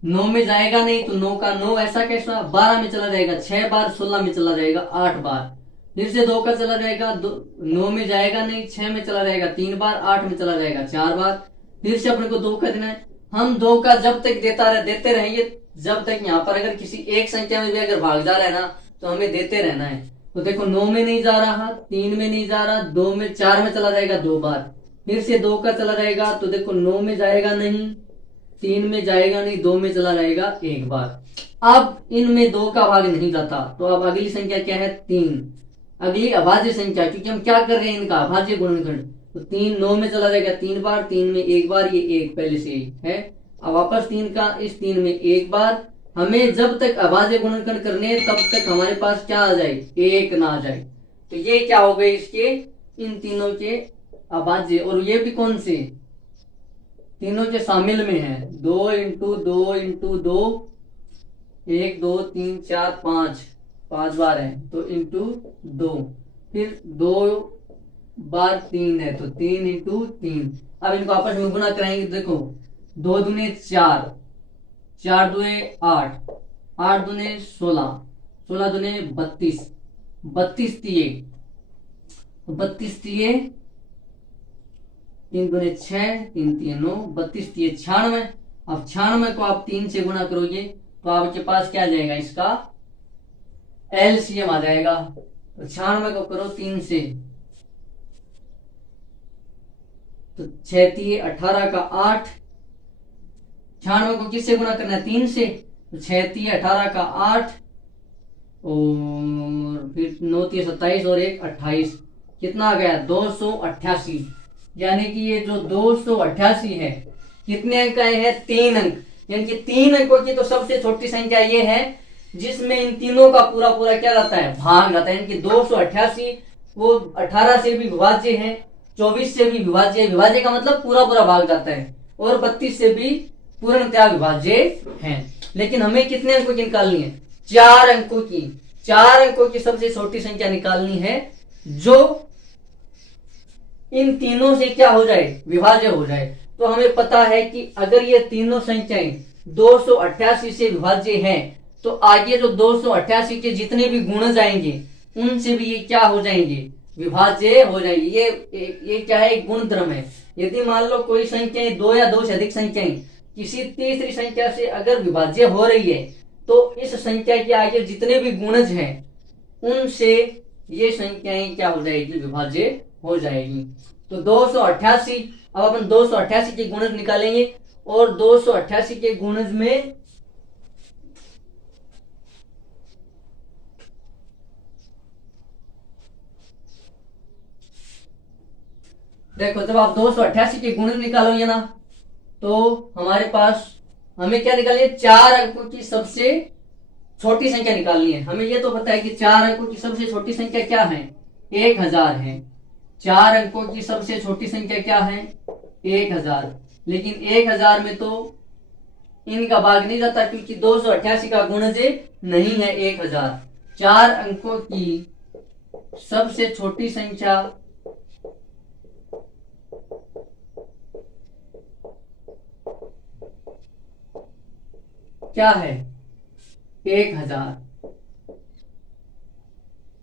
9 में जाएगा नहीं तो 9 का 9 ऐसा कैसा, 12 में चला जाएगा 6 बार, 16 में चला जाएगा 8 बार। फिर से 2 का चला जाएगा 9 में जाएगा नहीं, 6 में चला जाएगा 3 बार, 8 में चला जाएगा 4 बार। फिर से अपने को 2 का देना है। हम 2 का जब तक देते रहेंगे जब तक यहाँ पर अगर किसी एक संख्या में भी अगर भाग जा रहा है ना तो हमें देते रहना है। तो देखो 9 में नहीं जा रहा, 3 में नहीं जा रहा, 2 में 4 में चला जाएगा 2 बार। फिर से 2 का चला जाएगा तो देखो 9 में जाएगा नहीं, 3 में जाएगा नहीं, 2 में चला जाएगा 1 बार। अब इनमें 2 का भाग नहीं जाता तो अब अगली संख्या क्या है 3। अगली अभाज्य संख्या, क्योंकि हम क्या कर रहे हैं इनका अभाज्य गुणनखंड, तो 3 9 में चला जाएगा 3 बार, 3 में 1 बार, ये 1 पहले से ही है। अब वापस 3 का इस 3 में 1 बार। हमें जब तक अभाज्य गुणनखंड करने तब तक हमारे पास क्या आ जाए, 1 ना आ जाए। तो ये क्या हो गए इसके, इन तीनों के अभाज्य, और ये भी कौन से, तीनों के शामिल में है। 2 इंटू 2 इंटू 2, 1 2 3 4 5, 5 बार है तो इंटू 2, फिर 2 बार 3 है तो 3 इंटू 3। अब इनको आपस में गुना कराएंगे, देखो 2 दूने 4, 4 दूने 8, 8 दूने 16, 16 दूने 32, 32 तिये 32 तिये 3 दूने 6, 3 तिये 9, 32 तिये 96। अब 96 को आप 3 से गुना करोगे तो आपके पास क्या आ जाएगा, इसका एलसीएम आ जाएगा। तो 96 को करो 3 से, तो 6 तिये 18 का 8, 96 को किससे गुना करना है, 3 से, तो 6 तिये 18 का 8, और फिर 9 तिये 27 और 1 28, कितना आ गया 288। यानी कि ये जो 288 है, कितने अंक आए हैं, 3 अंक। यानी कि 3 अंकों की तो सबसे छोटी संख्या ये है जिसमें इन तीनों का पूरा पूरा क्या रहता है, भाग रहता है। यानी कि 288 वो 18 से भी विभाज्य है, 24 से भी विभाज्य है, विभाज्य का मतलब पूरा पूरा भाग जाता है, और 32 से भी पूर्णतया विभाज्य है। लेकिन हमें कितने अंकों की निकालनी है, 4 अंकों की। 4 अंकों की सबसे छोटी संख्या निकालनी है जो इन तीनों से क्या हो जाए, विभाज्य हो जाए। तो हमें पता है कि अगर ये तीनों संख्याएं 288 से विभाज्य हैं, तो आगे जो 288 के जितने भी गुण जाएंगे उनसे भी ये क्या हो जाएंगे, विभाज्य हो जाएंगे। ये क्या है, एक गुणधर्म है। यदि मान लो कोई संख्याएं 2 या 2 से अधिक संख्याएं किसी तीसरी संख्या से अगर विभाज्य हो रही है, तो इस संख्या के आगे जितने भी गुणज हैं उनसे ये संख्याएं क्या हो जाएगी, विभाज्य हो जाएगी। तो 288, अब अपन 288 के गुणज निकालेंगे, और 288 के गुणज में देखो, जब आप 288 के गुणज निकालोगे ना, तो हमारे पास हमें क्या निकालनी है, 4 अंकों की सबसे छोटी संख्या निकालनी है। हमें ये तो पता है कि 4 अंकों की सबसे छोटी संख्या क्या है, 1000 है। 4 अंकों की सबसे छोटी संख्या क्या है, 1000। लेकिन 1000 में तो इनका भाग नहीं जाता, क्योंकि 288 का गुणज नहीं है 1000। 4 अंकों की सबसे छोटी संख्या क्या है, 1000।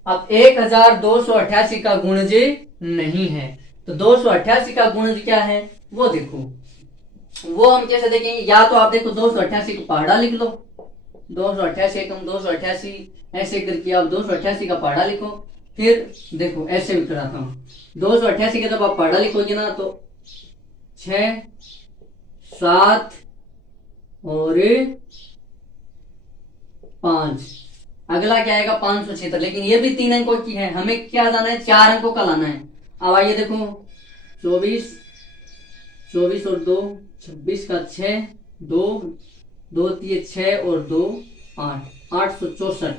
अब 1288 का गुणज नहीं है, तो 288 का गुणज क्या है वो देखो। वो हम कैसे देखेंगे, या तो आप देखो 288 का पहाड़ा लिख लो, 288 एकम 288, ऐसे करके आप 288 का पहाड़ा लिखो। फिर देखो ऐसे भी कराता हूं, 288 का जब आप पहाड़ा लिखोगे ना, तो 6 7 और 5, अगला क्या आएगा 576। लेकिन ये भी 3 अंकों की है, हमें क्या जाना है, 4 अंकों का लाना है। अब आइए देखो, 24 24 और 2 26 का 6, 2 2 3 6 और 2 8, 864।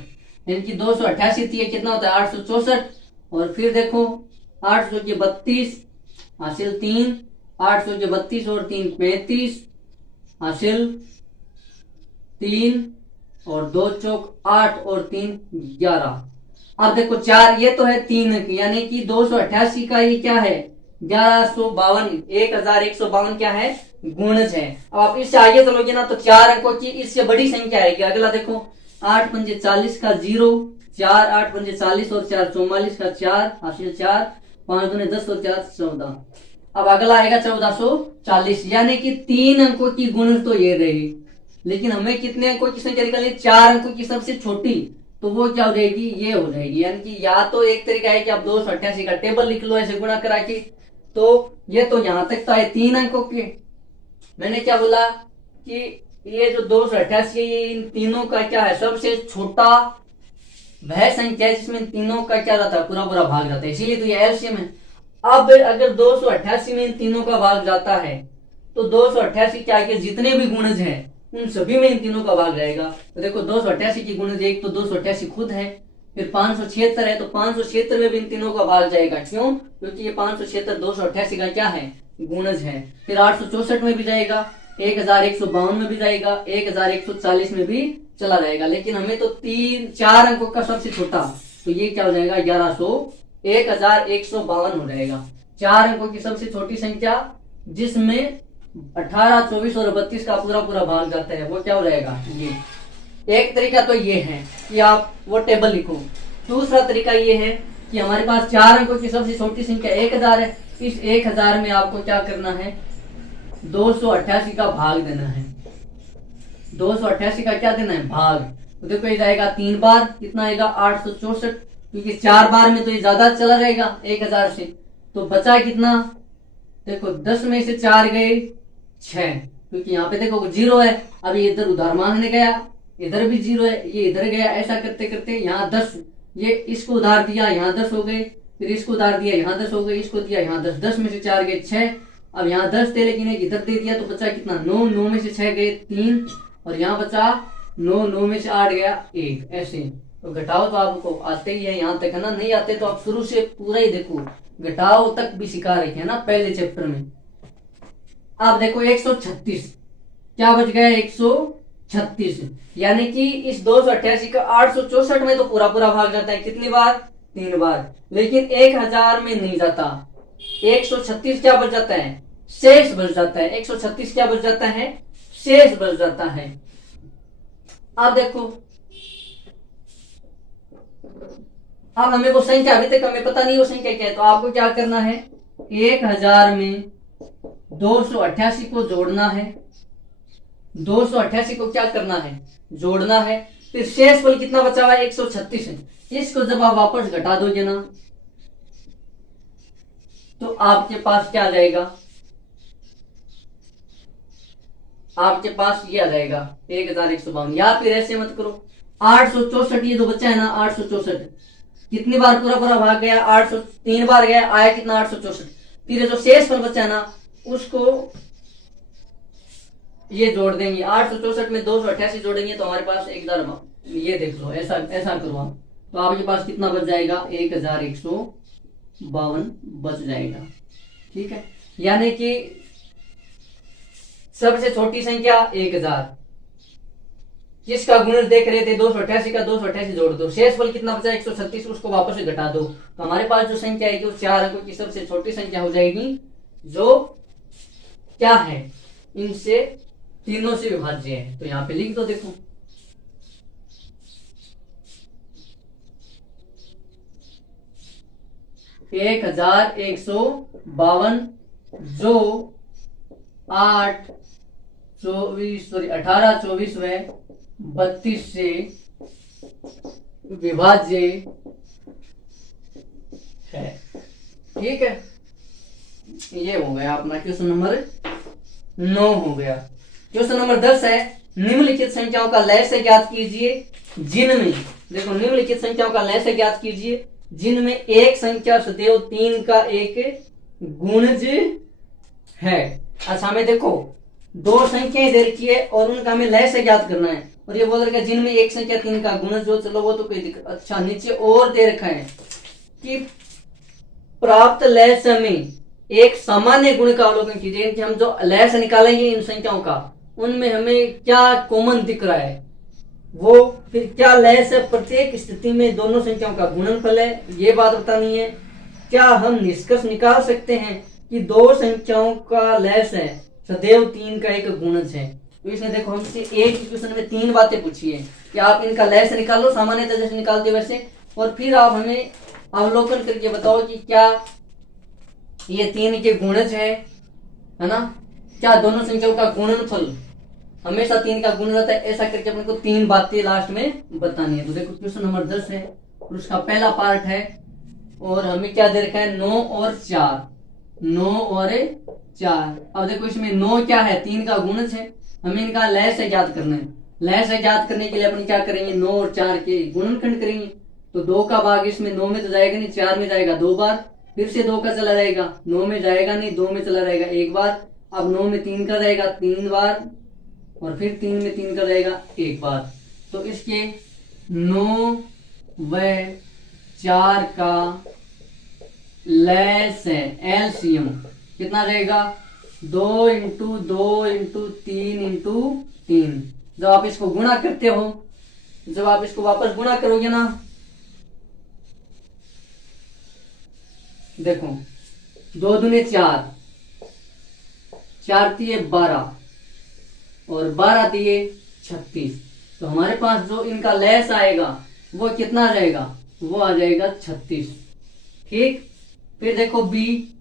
यानी कि 288 थी, कितना होता है 864। और फिर देखो 800 के 32 हासिल 3, 800 के 32 और 3 35 हासिल 3, और 2 चौक 8 और 3 11। अब देखो 4, ये तो है 3 अंक, यानी कि 288 का ये क्या है 1152, 1152 क्या है, गुणज है। अब आप इससे आगे चलोगे ना, तो 4 अंकों की इससे बड़ी संख्या आएगी। अगला देखो 8 पंजे 40 का 0, 4 8 पंजे 40 और 4 44 का 4 हासिल 4, 5 दूने 10 और 4 14। अब अगला आएगा 1440, यानी कि 3 अंकों की गुणज तो ये रही। लेकिन हमें कितने अंकों की संख्या निकालनी, 4 अंकों की सबसे छोटी, तो वो क्या हो जाएगी, ये हो जाएगी। यानी कि या तो एक तरीका है कि आप 288 का टेबल लिख लो ऐसे गुणा करा के, तो ये तो यहां तक तो है 3 अंकों के। मैंने क्या बोला कि ये जो 288 है, ये इन तीनों का क्या है, सबसे छोटा वह संख्या है जिसमें तीनों का क्या जाता है, पूरा पूरा भाग जाता है, इसीलिए तो ये एलसीएम है। अब अगर 288 में इन तीनों का भाग जाता है तो 288 के आगे जितने भी गुणज हैं उन सभी में इन तीनों का भाग जाएगा। तो देखो 288 की गुणज एक तो 288 खुद है, फिर 576 है तो 576 में भी इन तीनों का भाग जाएगा। क्यों? क्योंकि ये 576 288 का क्या है, गुणज है। फिर 864 में भी जाएगा, 1152 में भी जाएगा, 1140 में भी चला जाएगा। लेकिन हमें तो 4 अंकों का सबसे छोटा, तो ये क्या हो जाएगा 1152 हो जाएगा। 4 अंकों की सबसे छोटी संख्या जिसमें 18, 24 और 32 का पूरा पूरा भाग जाता है वो क्या हो जाएगा ये। एक तरीका तो ये है कि आप वो टेबल लिखो। दूसरा तरीका ये है कि हमारे पास 4 अंकों की सबसे छोटी संख्या 1000 है। इस 1000 में आपको क्या करना है, 288 का भाग देना है। 288 का क्या देना है, भाग। तो देखो ये जाएगा 3 बार, कितना आएगा 864, क्योंकि 4 बार में तो ये ज्यादा चला जाएगा 1000 से। तो बचा कितना, देखो 10 में से 4 गए 6, क्योंकि यहाँ पे देखो 0 है। अब ये इधर उधार मांगने गया, इधर भी 0 है, ये इधर गया। ऐसा करते करते यहाँ 10, ये इसको उधार दिया यहाँ 10 हो गए, फिर इसको उधार दिया यहाँ 10 हो गए, इसको दिया यहाँ 10, 10 में से 4 गए 6। अब यहाँ 10 थे लेकिन एक इधर दे दिया तो बचा कितना 9, 9 में से 6 गए 3, और यहाँ बचा 9, 9 में से 8 गया 1। ऐसे तो घटाओ तो आपको आते ही है यहाँ तक, है ना। नहीं आते तो आप शुरू से पूरा ही देखो, घटाओ तक भी सिखा रखे है ना पहले चैप्टर में। आप देखो 136 क्या बच गया 136, यानी कि इस 288 का 864 में तो पूरा पूरा भाग जाता है, कितनी बार, 3 बार। लेकिन 1000 में नहीं जाता, 136 क्या बच जाता है, शेष बच जाता है। 136 क्या बच जाता है, शेष बच जाता है। आप देखो अब हमें वो संख्या अभी तक हमें पता नहीं वो संख्या क्या है, तो आपको क्या करना है, 1000 में 288 को जोड़ना है। 288 को क्या करना है, जोड़ना है। फिर शेष फल कितना बचा हुआ है 136 है। इसको जब आप वापस घटा दोगे ना तो आपके पास क्या आ जाएगा, आपके पास ये आ जाएगा 1152। या फिर ऐसे मत करो, 864 ये जो बच्चा है ना 864 कितनी बार पूरा पूरा भाग गया, 803 बार गया, आया कितना 864। फिर जो शेष फल बच्चा है ना उसको ये जोड़ देंगे, 864 में 288 जोड़ेंगे तो हमारे पास 1000, ये देख लो ऐसा ऐसा करो आप, तो आपके पास कितना बच जाएगा 1152 बच जाएगा। ठीक है, यानी कि सबसे छोटी संख्या 1000, जिसका गुणज देख रहे थे 288 का 288 जोड़ दो, शेष फल कितना बचा 136, उसको वापस से घटा दो, तो हमारे पास जो संख्या है वो 4 अंकों की सबसे छोटी संख्या हो जाएगी, जो क्या है इनसे तीनों से विभाज्य है। तो यहाँ पे लिख दो, देखो 1152 जो 18, 24 व 32 से विभाज्य है। ठीक है, ये हो गया अपना क्वेश्चन नंबर 9 हो गया। क्वेश्चन नंबर 10 है, निम्नलिखित संख्याओं का लय से ज्ञात कीजिए जिनमें, देखो निम्नलिखित संख्याओं का लय से ज्ञात कीजिए जिनमें एक संख्या सदैव 3 का एक गुणज है। अच्छा हमें देखो 2 संख्याएं दे रखी है और उनका हमें लय से ज्ञात करना है, और ये बोल रखा है जिनमें एक संख्या 3 का गुणज हो, चलो वो तो कोई दिक्कत। अच्छा नीचे और दे रखा है कि प्राप्त लय से हमें एक सामान्य गुण का अवलोकन कीजिए, कि हम जो लय से निकालेंगे इन संख्याओं का उनमें हमें क्या कॉमन दिख रहा है, वो फिर क्या लय से प्रत्येक स्थिति में दोनों संख्याओं का गुणनफल है, ये बात बतानी है। क्या हम निष्कर्ष निकाल सकते हैं कि 2 संख्याओं का लय से सदैव 3 का एक गुणज है। तो इसने देखो हमसे एक क्वेश्चन में 3 बातें पूछी है कि आप इनका लय से निकालो, सामान्यतः जैसे निकालते वैसे, और फिर आप हमें अवलोकन करके बताओ कि क्या ये 3 के गुणज है ना, क्या दोनों संख्याओं का गुणनफल हमेशा 3 का गुण रहता है, ऐसा करके अपने को 3 बातें लास्ट में बतानी है। तो देखो क्वेश्चन नंबर 10 है और उसका पहला पार्ट है, और हमें क्या दे रखा है 9 और 4, 9 और 4। अब देखो इसमें 9 क्या है 3 का गुणज है, हमें इनका लय से ज्ञात करना है। लय से ज्ञात करने के लिए अपन क्या करेंगे 9 और 4 के गुणनखंड करेंगे। तो 2 का भाग इसमें 9 में तो जाएगा नहीं, 4 में जाएगा 2 बार, फिर से 2 का चला जाएगा, 9 में जाएगा नहीं, 2 में चला जाएगा 1 बार, अब 9 में 3 का जाएगा 3 बार, और फिर 3 में 3 का जाएगा 1 बार। तो इसके 9 व 4 का लेस है एलसीएम कितना रहेगा, 2 इंटू 2 इंटू 3 इंटू 3। जब आप इसको गुणा करते हो, जब आप इसको वापस गुणा करोगे ना, देखो 2 दूने 4, 4 दिए 12 और 12 दिए 36। तो हमारे पास जो इनका लेस आएगा वो कितना रहेगा, वो आ जाएगा 36। ठीक, फिर देखो बी।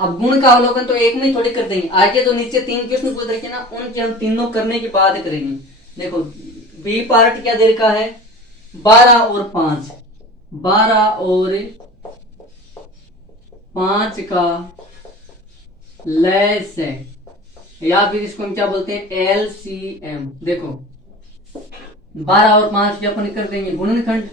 अब गुण का अवलोकन तो एक में ही थोड़ी कर देंगे, आगे जो नीचे 3 क्वेश्चन पूछ रखे ना उनके हम तीनों करने की बात करेंगे। देखो बी पार्ट क्या दे रखा है, 12 और 5, 12 और 5 का लेस है, या फिर इसको हम क्या बोलते हैं एलसीएम। देखो 12 और 5 की अपन कर देंगे गुणनखंड।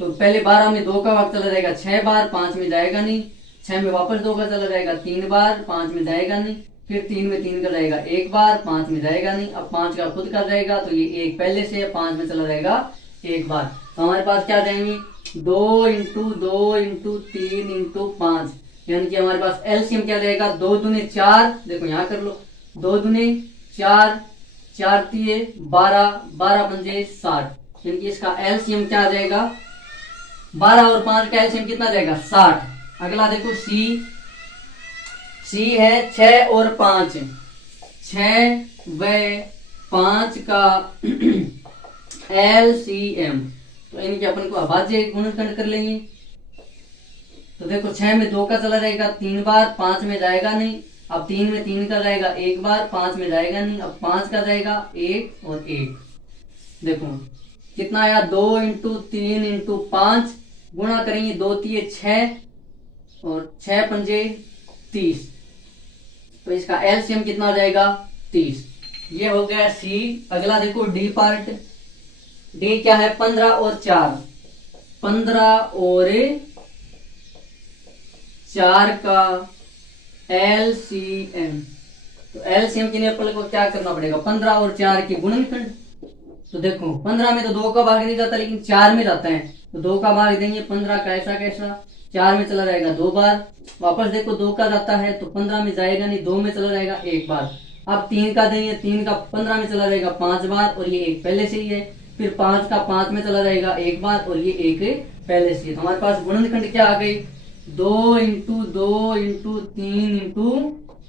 तो पहले 12 में 2 का भाग चला जाएगा 6 बार, 5 में जाएगा नहीं, 6 में वापस 2 का चला जाएगा 3 बार, 5 में जाएगा नहीं, फिर 3 में 3 का जाएगा 1 बार, 5 में जाएगा नहीं, अब 5 का खुद का जाएगा तो ये 1 पहले से, 5 में चला जाएगा 1 बार। तो हमारे पास क्या जाएंगे 2 इंटू 2 इंटू 3 इंटू 5, यानी कि हमारे पास एलसीएम क्या जाएगा, 2 दूने 4, देखो यहाँ कर लो, 2 दूने 4, 4 दिए 12, 12 पंजे 60, यानी कि इसका एलसीएम क्या आ जाएगा, 12 और 5 का एलसीएम कितना जाएगा 60। अगला देखो सी है 6 और 5, 6 व 5 का एलसीएम, तो इनके अपन को अभाज्य गुणनखंड कर लेंगे। तो देखो 6 में 2 का चला जाएगा 3 बार, 5 में जाएगा नहीं, अब 3 में 3 का जाएगा 1 बार, 5 में जाएगा नहीं, अब 5 का जाएगा 1 और 1। देखो कितना आया, 2 इंटू 3 इंटू 5, गुणा करेंगे 2 तिये 6 और 6 पंजे 30, तो इसका एलसीएम कितना आ जाएगा 30। ये हो गया सी। अगला देखो डी पार्ट। डी क्या है, 15 और 4, 15 और 4 का एलसीएम। तो एलसीएम के लिए अपन को क्या करना पड़ेगा, 15 और 4 की गुणनखंड। तो देखो 15 में तो 2 का भाग नहीं जाता लेकिन 4 में जाता है, तो 2 का भाग देंगे 15 का ऐसा कैसा, 4 में चला जाएगा 2 बार, वापस देखो 2 का जाता है तो 15 में जाएगा नहीं, 2 में चला जाएगा 1 बार, अब 3 का देंगे, 3 का 15 में चला जाएगा 5 बार और ये 1 पहले से ही है, फिर 5 का 5 में चला जाएगा 1 बार और ये 1 पहले से है। तो हमारे पास गुणनखंड क्या आ गई, 2 इंटू 2 इंटू 3 इंटू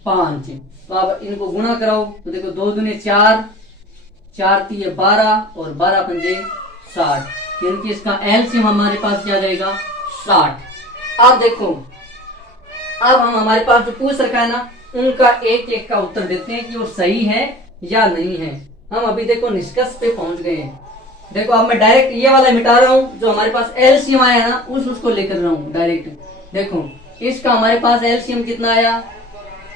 5। तो अब इनको गुणा कराओ, तो देखो 2 दूने 4, 4 तिये 12 और 12 पंजे 60, यानी कि इसका एलसीएम हमारे पास क्या जाएगा 60। अब देखो अब हम हमारे पास जो पूछ रखा है ना उनका एक एक का उत्तर देते हैं कि वो सही है या नहीं है। हम अभी देखो निष्कर्ष पे पहुंच गए हैं। देखो अब मैं डायरेक्ट ये वाला मिटा रहा हूं, जो हमारे पास एलसीएम आया है ना उसको लेकर रहा हूं डायरेक्ट। देखो इसका हमारे पास एलसीएम कितना आया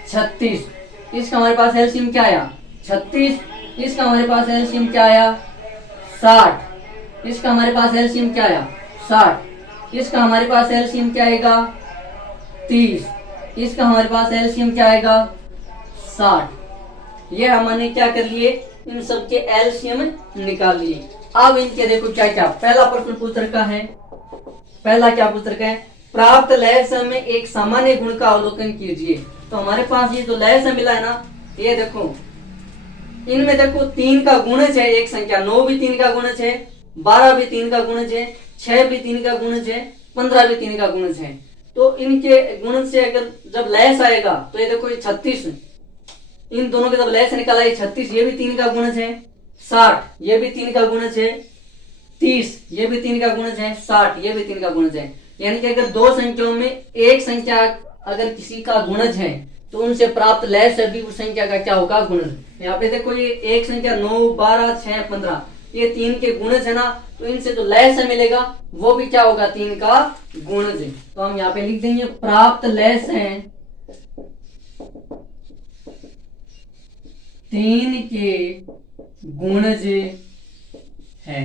36, इसका हमारे पास एलसीएम क्या आया 36, इसका हमारे पास एलसीएम क्या आया 60, इसका हमारे पास एलसीएम क्या आया 60, इसका हमारे पास एलसीएम क्या आएगा 30, इसका हमारे पास एलसीएम क्या आएगा 60। ये हमने क्या कर लिए, इन सब के एलसीएम निकाल लिए। अब इनके देखो क्या क्या पहला प्रश्न पूछ रखा है, पहला क्या पूछ रखा है, प्राप्त लय सम में एक सामान्य गुण का अवलोकन कीजिए। तो हमारे पास ये जो लय सम मिला है ना, ये देखो इनमें देखो 3 का गुणज है एक संख्या, 9 भी 3 का गुणज है, 12 भी 3 का गुणज है, 6 भी 3 का गुणज है, 15 भी 3 का गुणज है। तो इनके गुणज से अगर जब लैस आएगा तो ये देखो ये 36, इन दोनों के जब लैस निकाला ये 36, ये भी 3 का गुणज है, 60 ये भी 3 का गुणज है, 30 ये भी 3 का गुणज है, 60 ये भी 3 का गुणज है। यानी कि अगर दो संख्याओं में एक संख्या अगर किसी का गुणज है तो उनसे प्राप्त लय से भी उस संख्या का क्या होगा गुणज। यहाँ पे देखो ये एक संख्या 9, 12, 6, 15 ये 3 के गुणज है ना, तो इनसे जो लय से मिलेगा वो भी क्या होगा 3 का गुणज। तो हम यहाँ पे लिख देंगे प्राप्त लय से 3 के गुणज है,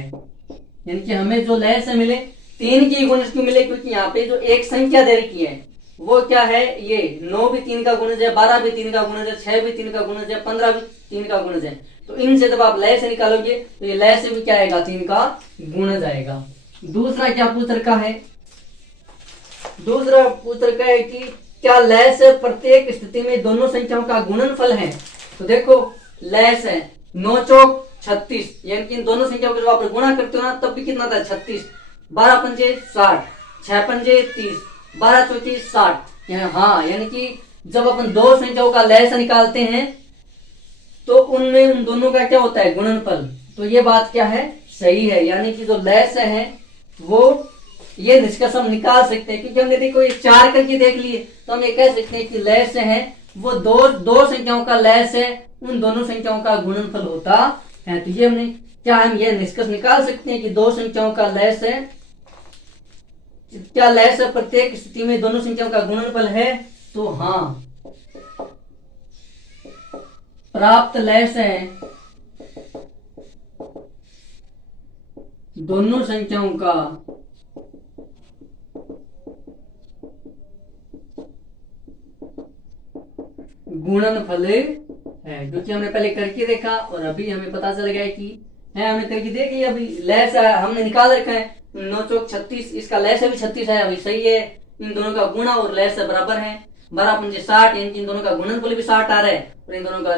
यानी कि हमें जो लय से मिले तीन की गुणज क्यों मिले, क्योंकि यहाँ पे जो एक संख्या दे रखी है वो क्या है, ये 9 भी 3 का गुणज है, 12 भी 3 का गुणज है, 6 भी 3 का गुणज है, 15 भी 3 का गुणज है। तो इनसे जब आप लय से निकालोगे तो ये लय से भी क्या आएगा, 3 का गुणज आएगा। दूसरा क्या पूछ रखा है, दूसरा पूछ रखा है कि क्या लय से प्रत्येक स्थिति में दोनों संख्याओं का गुणनफल है। तो देखो लय से 9 चौक 36, यानी कि इन दोनों संख्याओं को जब आप गुणा करते हो ना तब भी कितना था 36, 12 पंजे 60, 6 पंजे 30, 12 चौके 60। हाँ, यानी कि जब अपन दो संख्याओं का लय से निकालते हैं तो उनमें उन दोनों का क्या होता है, गुणनफल। तो ये बात क्या है, सही है, यानी कि जो लय से है वो ये निष्कर्ष हम निकाल सकते हैं, क्योंकि हमने देखो ये 4 करके देख लिए, तो हम ये कह सकते हैं कि लय से है वो दो संख्याओं का लय से उन दोनों संख्याओं का गुणनफल होता है। तो ये हमने क्या, हम ये निष्कर्ष निकाल सकते हैं कि दो संख्याओं का लय से, क्या लय से प्रत्येक स्थिति में दोनों संख्याओं का गुणनफल है। तो हाँ, प्राप्त लय से दोनों संख्याओं का गुणनफल है, क्योंकि हमने पहले करके देखा और अभी हमें पता चल गया कि है, हमने करके देख लिया। अभी लय से हमने निकाल रखा है 9 चौक 36, इसका लय से भी 36 है, अभी सही है। इन दोनों का गुणा और लय से बराबर है, 12 पंजे 60, यानी कि इन दोनों का गुणनफल भी 60 आ रहा है और इन दोनों का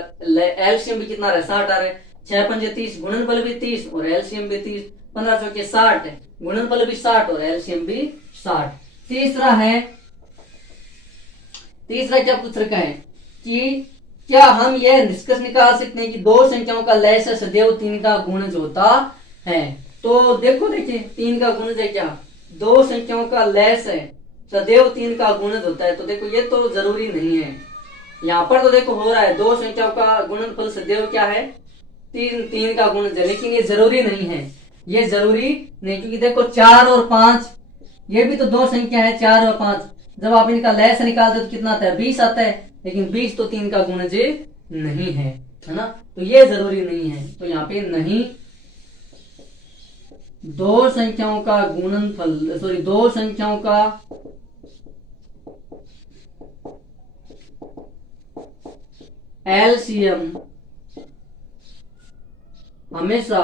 एलसीएम भी कितना आ रहा है, 60 आ रहा है। 6 पंजे 30, गुणनफल भी 30 और एलसीएम भी 30, 15 चौके 60, गुणनफल भी 60 और एलसीएम भी 60। तीसरा क्या पूछ रखा है कि क्या हम यह निष्कर्ष निकाल सकते हैं कि दो संख्याओं का लय से सदैव 3 का गुणज होता है। तो देखिए 3 का गुणज है क्या, दो संख्याओं का लय से सदैव 3 का गुणज होता है। तो देखो ये तो जरूरी नहीं है, यहाँ पर तो देखो हो रहा है दो संख्याओं का गुणनफल सदैव क्या है, 3 का गुणज है, लेकिन ये जरूरी नहीं है, ये जरूरी नहीं, क्योंकि देखो 4 और 5 ये भी तो दो संख्या है, 4 और 5, जब आप इनका लय से निकालते तो कितना आता है, 20 आता है, लेकिन 20 तो 3 का गुणज नहीं है ना, तो ये जरूरी नहीं है। तो यहाँ पे नहीं, दो संख्याओं का गुणनफल, सॉरी दो संख्याओं का एलसीएम हमेशा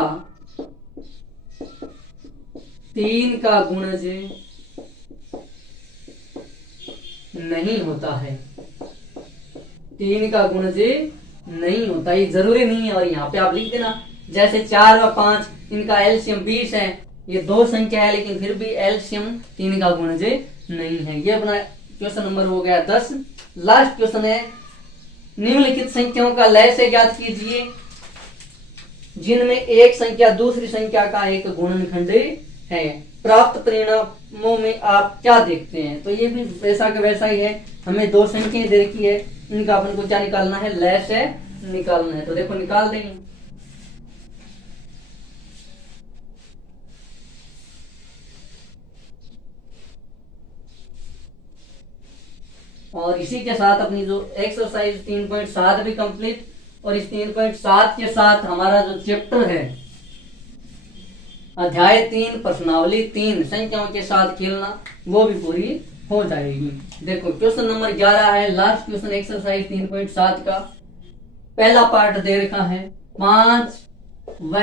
3 का गुणज नहीं होता है, 3 का गुणज नहीं होता, ये जरूरी नहीं है। और यहाँ पे आप लिख देना, जैसे 4 और 5 इनका एलसीएम 20 है, ये दो संख्या है लेकिन फिर भी एलसीएम 3 का गुणज नहीं है। ये अपना क्वेश्चन नंबर हो गया 10। लास्ट क्वेश्चन है, निम्नलिखित संख्याओं का लय से ज्ञात कीजिए जिनमें एक संख्या दूसरी संख्या का एक गुणनखंड है, प्राप्त परिणामों में आप क्या देखते हैं। तो ये भी वैसा का वैसा ही है, हमें दो संख्याएं दे रखी है, इनका अपन को क्या निकालना है, लय से निकालना है। तो देखो निकाल देंगे, और इसी के साथ अपनी जो एक्सरसाइज 3.7 भी कंप्लीट, और इस 3.7 के साथ हमारा जो चैप्टर है अध्याय 3 प्रश्नावली 3 संख्याओं के साथ खेलना, वो भी पूरी हो जाएगी। देखो क्वेश्चन नंबर 11 है, लास्ट क्वेश्चन एक्सरसाइज 3.7 का पहला पार्ट दे रखा है, 5 व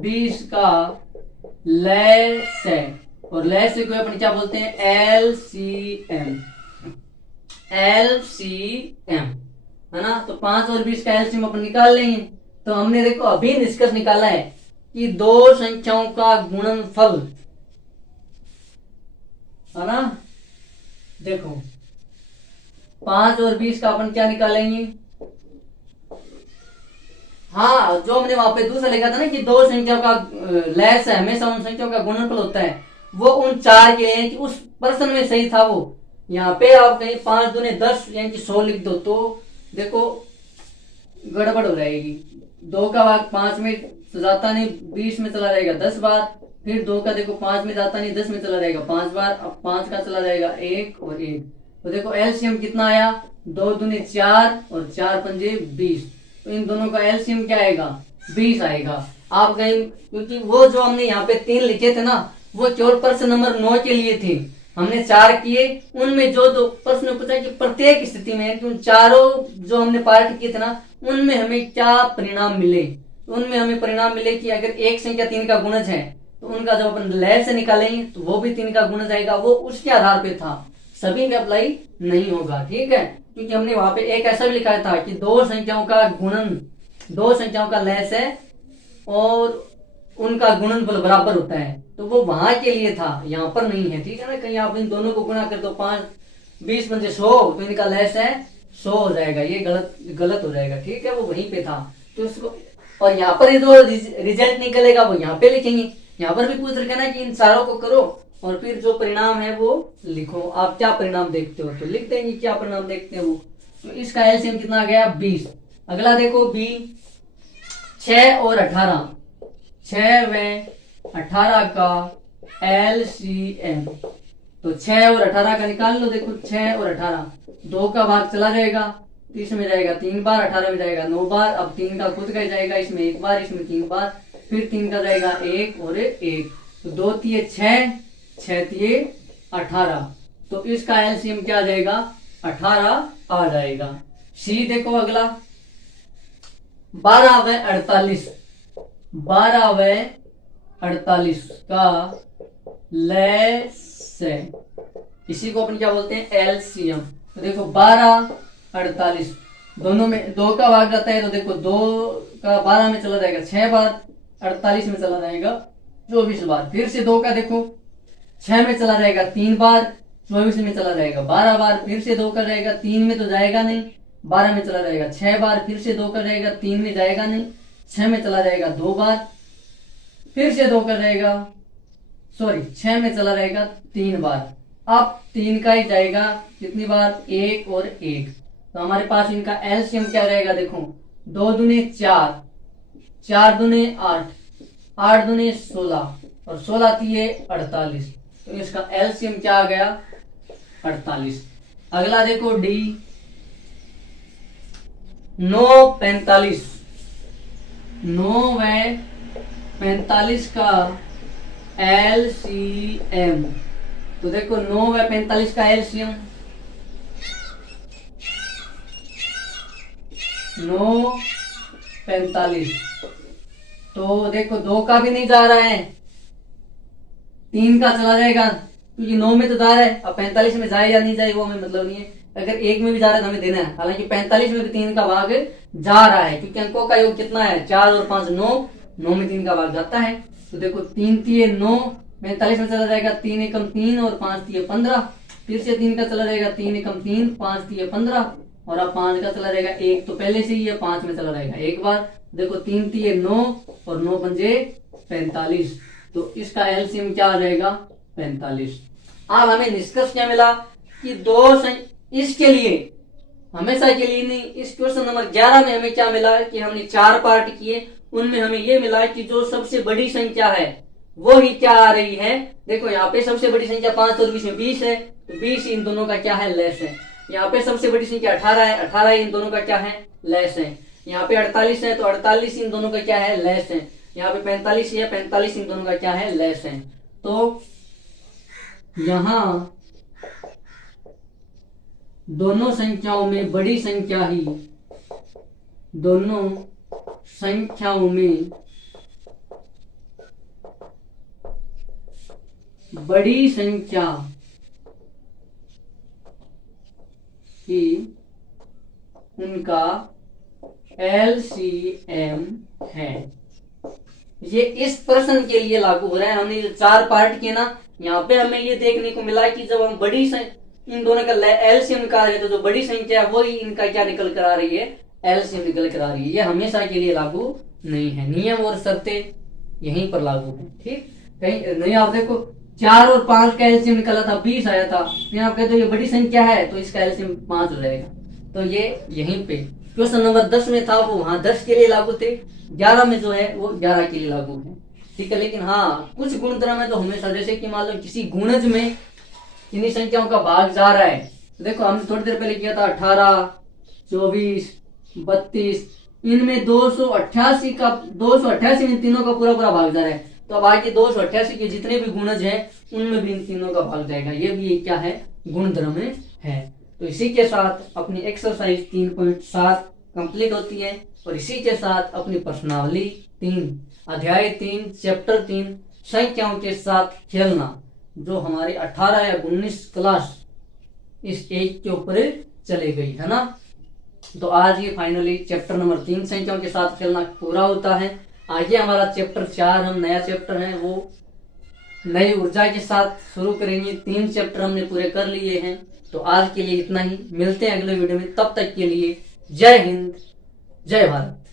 20 का लय से, और लय से को अपन क्या बोलते हैं, एलसीएम, एलसीएम है ना। तो 5 और 20 का एलसीएम अपन निकाल लेंगे। तो हमने देखो अभी निष्कर्ष निकाला है कि दो संख्याओं का गुणनफल है ना। देखो 5 और 20 का अपन क्या निकालेंगे, हाँ जो हमने वहां पे दूसरा लिखा था ना कि दो संख्याओं का लय से हमेशा उन संख्याओं का गुणनफल होता है, वो उन 4 के लिए कि उस प्रश्न में सही था वो। यहाँ पे आप कहीं 5 दूने 10 यानी कि 100 लिख दो तो देखो गड़बड़ हो जाएगी। 2 का भाग 5 में जाता नहीं, 20 में चला जाएगा 10 बार, फिर 2 का देखो 5 में जाता नहीं, 10 में चला जाएगा 5 बार, अब 5 का चला जाएगा 1 और 1। तो देखो एलसीएम कितना आया, 2 दूने 4 और 4 पंजे 20। तो इन दोनों का एलसीएम क्या आएगा, 20 आएगा। आप कहीं, क्योंकि वो जो हमने यहाँ पे 3 लिखे थे ना, वो केवल प्रश्न नंबर 9 के लिए थी। हमने 4 किए, उनमें जो 2 प्रश्न पूछा कि प्रत्येक स्थिति में कि उन चारों जो हमने पार्ट किए थे ना, उनमें हमें क्या परिणाम मिले। उनमें हमें परिणाम मिले कि अगर एक संख्या 3 का गुणज है तो उनका जब अपन लैब से निकालेंगे तो वो भी 3 का गुणज आएगा, वो उसके आधार पे था, सभी में अप्लाई नहीं होगा। ठीक है, क्योंकि हमने वहां पे एक ऐसा भी लिखा था कि 2 संख्याओं का गुणन 2 संख्याओं का लैस है और उनका गुणनफल बराबर होता है, तो वो वहां के लिए था, यहाँ पर नहीं है। ठीक है ना, कहीं आप इन दोनों को गुणा कर दो 5 20 पंजे 100, तो इनका लैस है 100 हो जाएगा, ये गलत हो जाएगा। ठीक है, वो वहीं पे था तो उसको, और यहाँ पर ये जो रिजल्ट निकलेगा वो यहाँ पे लिखेंगे। यहाँ पर भी पूछ रखा ना कि इन चारों को करो और फिर जो परिणाम है वो लिखो, आप क्या परिणाम देखते हो तो लिख देंगे क्या परिणाम देखते हो। तो इसका एलसीएम कितना आ गया 20। अगला देखो बी, 6 और 18, 6 व 18 का एलसीएम, तो 6 और 18 का निकाल लो। देखो 6 और 18, 2 का भाग चला जाएगा, 30 में जाएगा 3 बार, 18 में जाएगा 9 बार, अब 3 का खुद का जाएगा, इसमें 1 बार, इसमें 3 बार, फिर 3 का जाएगा 1 और 1, तो 2 तिये 6, 6 तिये 18, तो इसका एलसीएम क्या आ जाएगा 18 आ जाएगा। सी देखो अगला 12 व 48, 12 व 48 का लैस, इसी को अपन क्या बोलते हैं एलसीएम। तो देखो 12 48, दोनों में 2 का भाग जाता है, तो देखो 2 का 12 में चला जाएगा 6 बार, 48 में चला जाएगा 24 बार, फिर से 2 का देखो 6 में चला जाएगा 3 बार, 24 में चला जाएगा 12 बार, फिर से 2 का जाएगा 3 में तो जाएगा नहीं, 12 में चला जाएगा 6 बार, फिर से 2 का जाएगा 3 में जाएगा नहीं, 6 में चला जाएगा 2 बार, फिर से 2 का जाएगा 6 में चला जाएगा 3 बार, अब 3 का ही जाएगा कितनी बार 1 और 1, तो हमारे पास इनका एलसीएम क्या रहेगा देखो 2 दूने 4, 4 दूने 8, 8 दूने 16 और 16 तिये 48, तो इसका एलसीएम क्या आ गया 48। अगला देखो डी 9 45, 9 व 45 का एलसीएम, तो देखो 9 व 45 का एलसीएम 9 45, तो देखो 2 का भी नहीं जा रहा है, 3 का चला जाएगा क्योंकि 9 में तो जा रहा है, अब 45 में जाए या नहीं जाए वो हमें मतलब नहीं है, अगर 1 में भी जा रहा है तो हमें देना है, हालांकि 45 में भी 3 का भाग जा रहा है क्योंकि अंकों का योग कितना है 4 और 5 9, 9 में 3 का भाग जाता है, तो देखो 3 तिये 9, 45 में चला जाएगा 3 एकम 3 और 5 तिये 15, फिर से 3 का चला जाएगा 3 एकम 3, 5 तिये 15, और अब 5 का चला जाएगा 1 तो पहले से ही है, 5 में चला जाएगा 1 बार, देखो 3 तिये 9 और 9 पंजे 45, तो इसका एलसीएम क्या आ जाएगा 45। अब हमें निष्कर्ष क्या मिला कि इसके लिए हमेशा के लिए नहीं, इस क्वेश्चन नंबर 11 में हमें क्या मिला कि हमने 4 पार्ट किए, उनमें हमें ये मिला कि जो सबसे बड़ी संख्या है वो ही क्या आ रही है, देखो यहाँ पे सबसे बड़ी संख्या 5 और 20 में 20 है, तो 20 इन दोनों का क्या है लेस है, यहाँ पे सबसे बड़ी संख्या 18 है, 18 इन दोनों का क्या है लेस है, यहाँ पे 48 है तो 48 इन दोनों का क्या है लेस है, यहाँ पे 45 है, 45 इन दोनों का क्या है लेस है, तो यहाँ दोनों संख्याओं में बड़ी संख्या ही, दोनों संख्याओं में बड़ी संख्या ही उनका एलसीएम है। ये इस प्रश्न के लिए लागू हो रहा है, हमने 4 पार्ट किए ना, यहाँ पे हमें ये देखने को मिला कि जब हम बड़ी इन दोनों का एलसीएम निकाल रहे तो जो बड़ी संख्या है वही इनका क्या निकल कर आ रही है एलसीएम निकल कर आ रही है, ये हमेशा के लिए लागू नहीं है, नियम और शर्तें यहीं पर लागू है। ठीक, कहीं नहीं, आप देखो 4 और 5 का एलसीएम निकला था 20 आया था, आप कहते हो ये बड़ी संख्या है तो इसका एलसीएम 5 हो जाएगा, तो ये यहीं पे क्वेश्चन नंबर 10 में था वो वहां 10 के लिए लागू थे, 11 में जो है वो 11 के लिए लागू है। ठीक है, लेकिन हाँ कुछ गुणधर्म है तो हमेशा, जैसे कि मान लो किसी गुणज में किन्हीं संख्याओं का भाग जा रहा है, तो देखो हमने थोड़ी देर पहले किया था 18 24 32, इनमें 288 में तीनों का पूरा पूरा भाग जा रहा है, तो अब आगे 288 के जितने भी गुणज हैं उनमें भी इन तीनों का भाग जाएगा। ये भी क्या है, गुणधर्म है। तो इसी के साथ अपनी एक्सरसाइज 3.7 कंप्लीट होती है और इसी के साथ अपनी प्रश्नावली 3 अध्याय 3 चैप्टर 3 संख्याओं के साथ खेलना जो हमारे 18 या 19 क्लास इस एज के ऊपर चले गई है ना। तो आज ये फाइनली चैप्टर नंबर 3 संख्याओं के साथ खेलना पूरा होता है। आगे हमारा चैप्टर 4 हम नया चैप्टर है वो नई ऊर्जा के साथ शुरू करेंगे। 3 चैप्टर हमने पूरे कर लिए हैं। तो आज के लिए इतना ही, मिलते हैं अगले वीडियो में, तब तक के लिए जय हिंद जय भारत।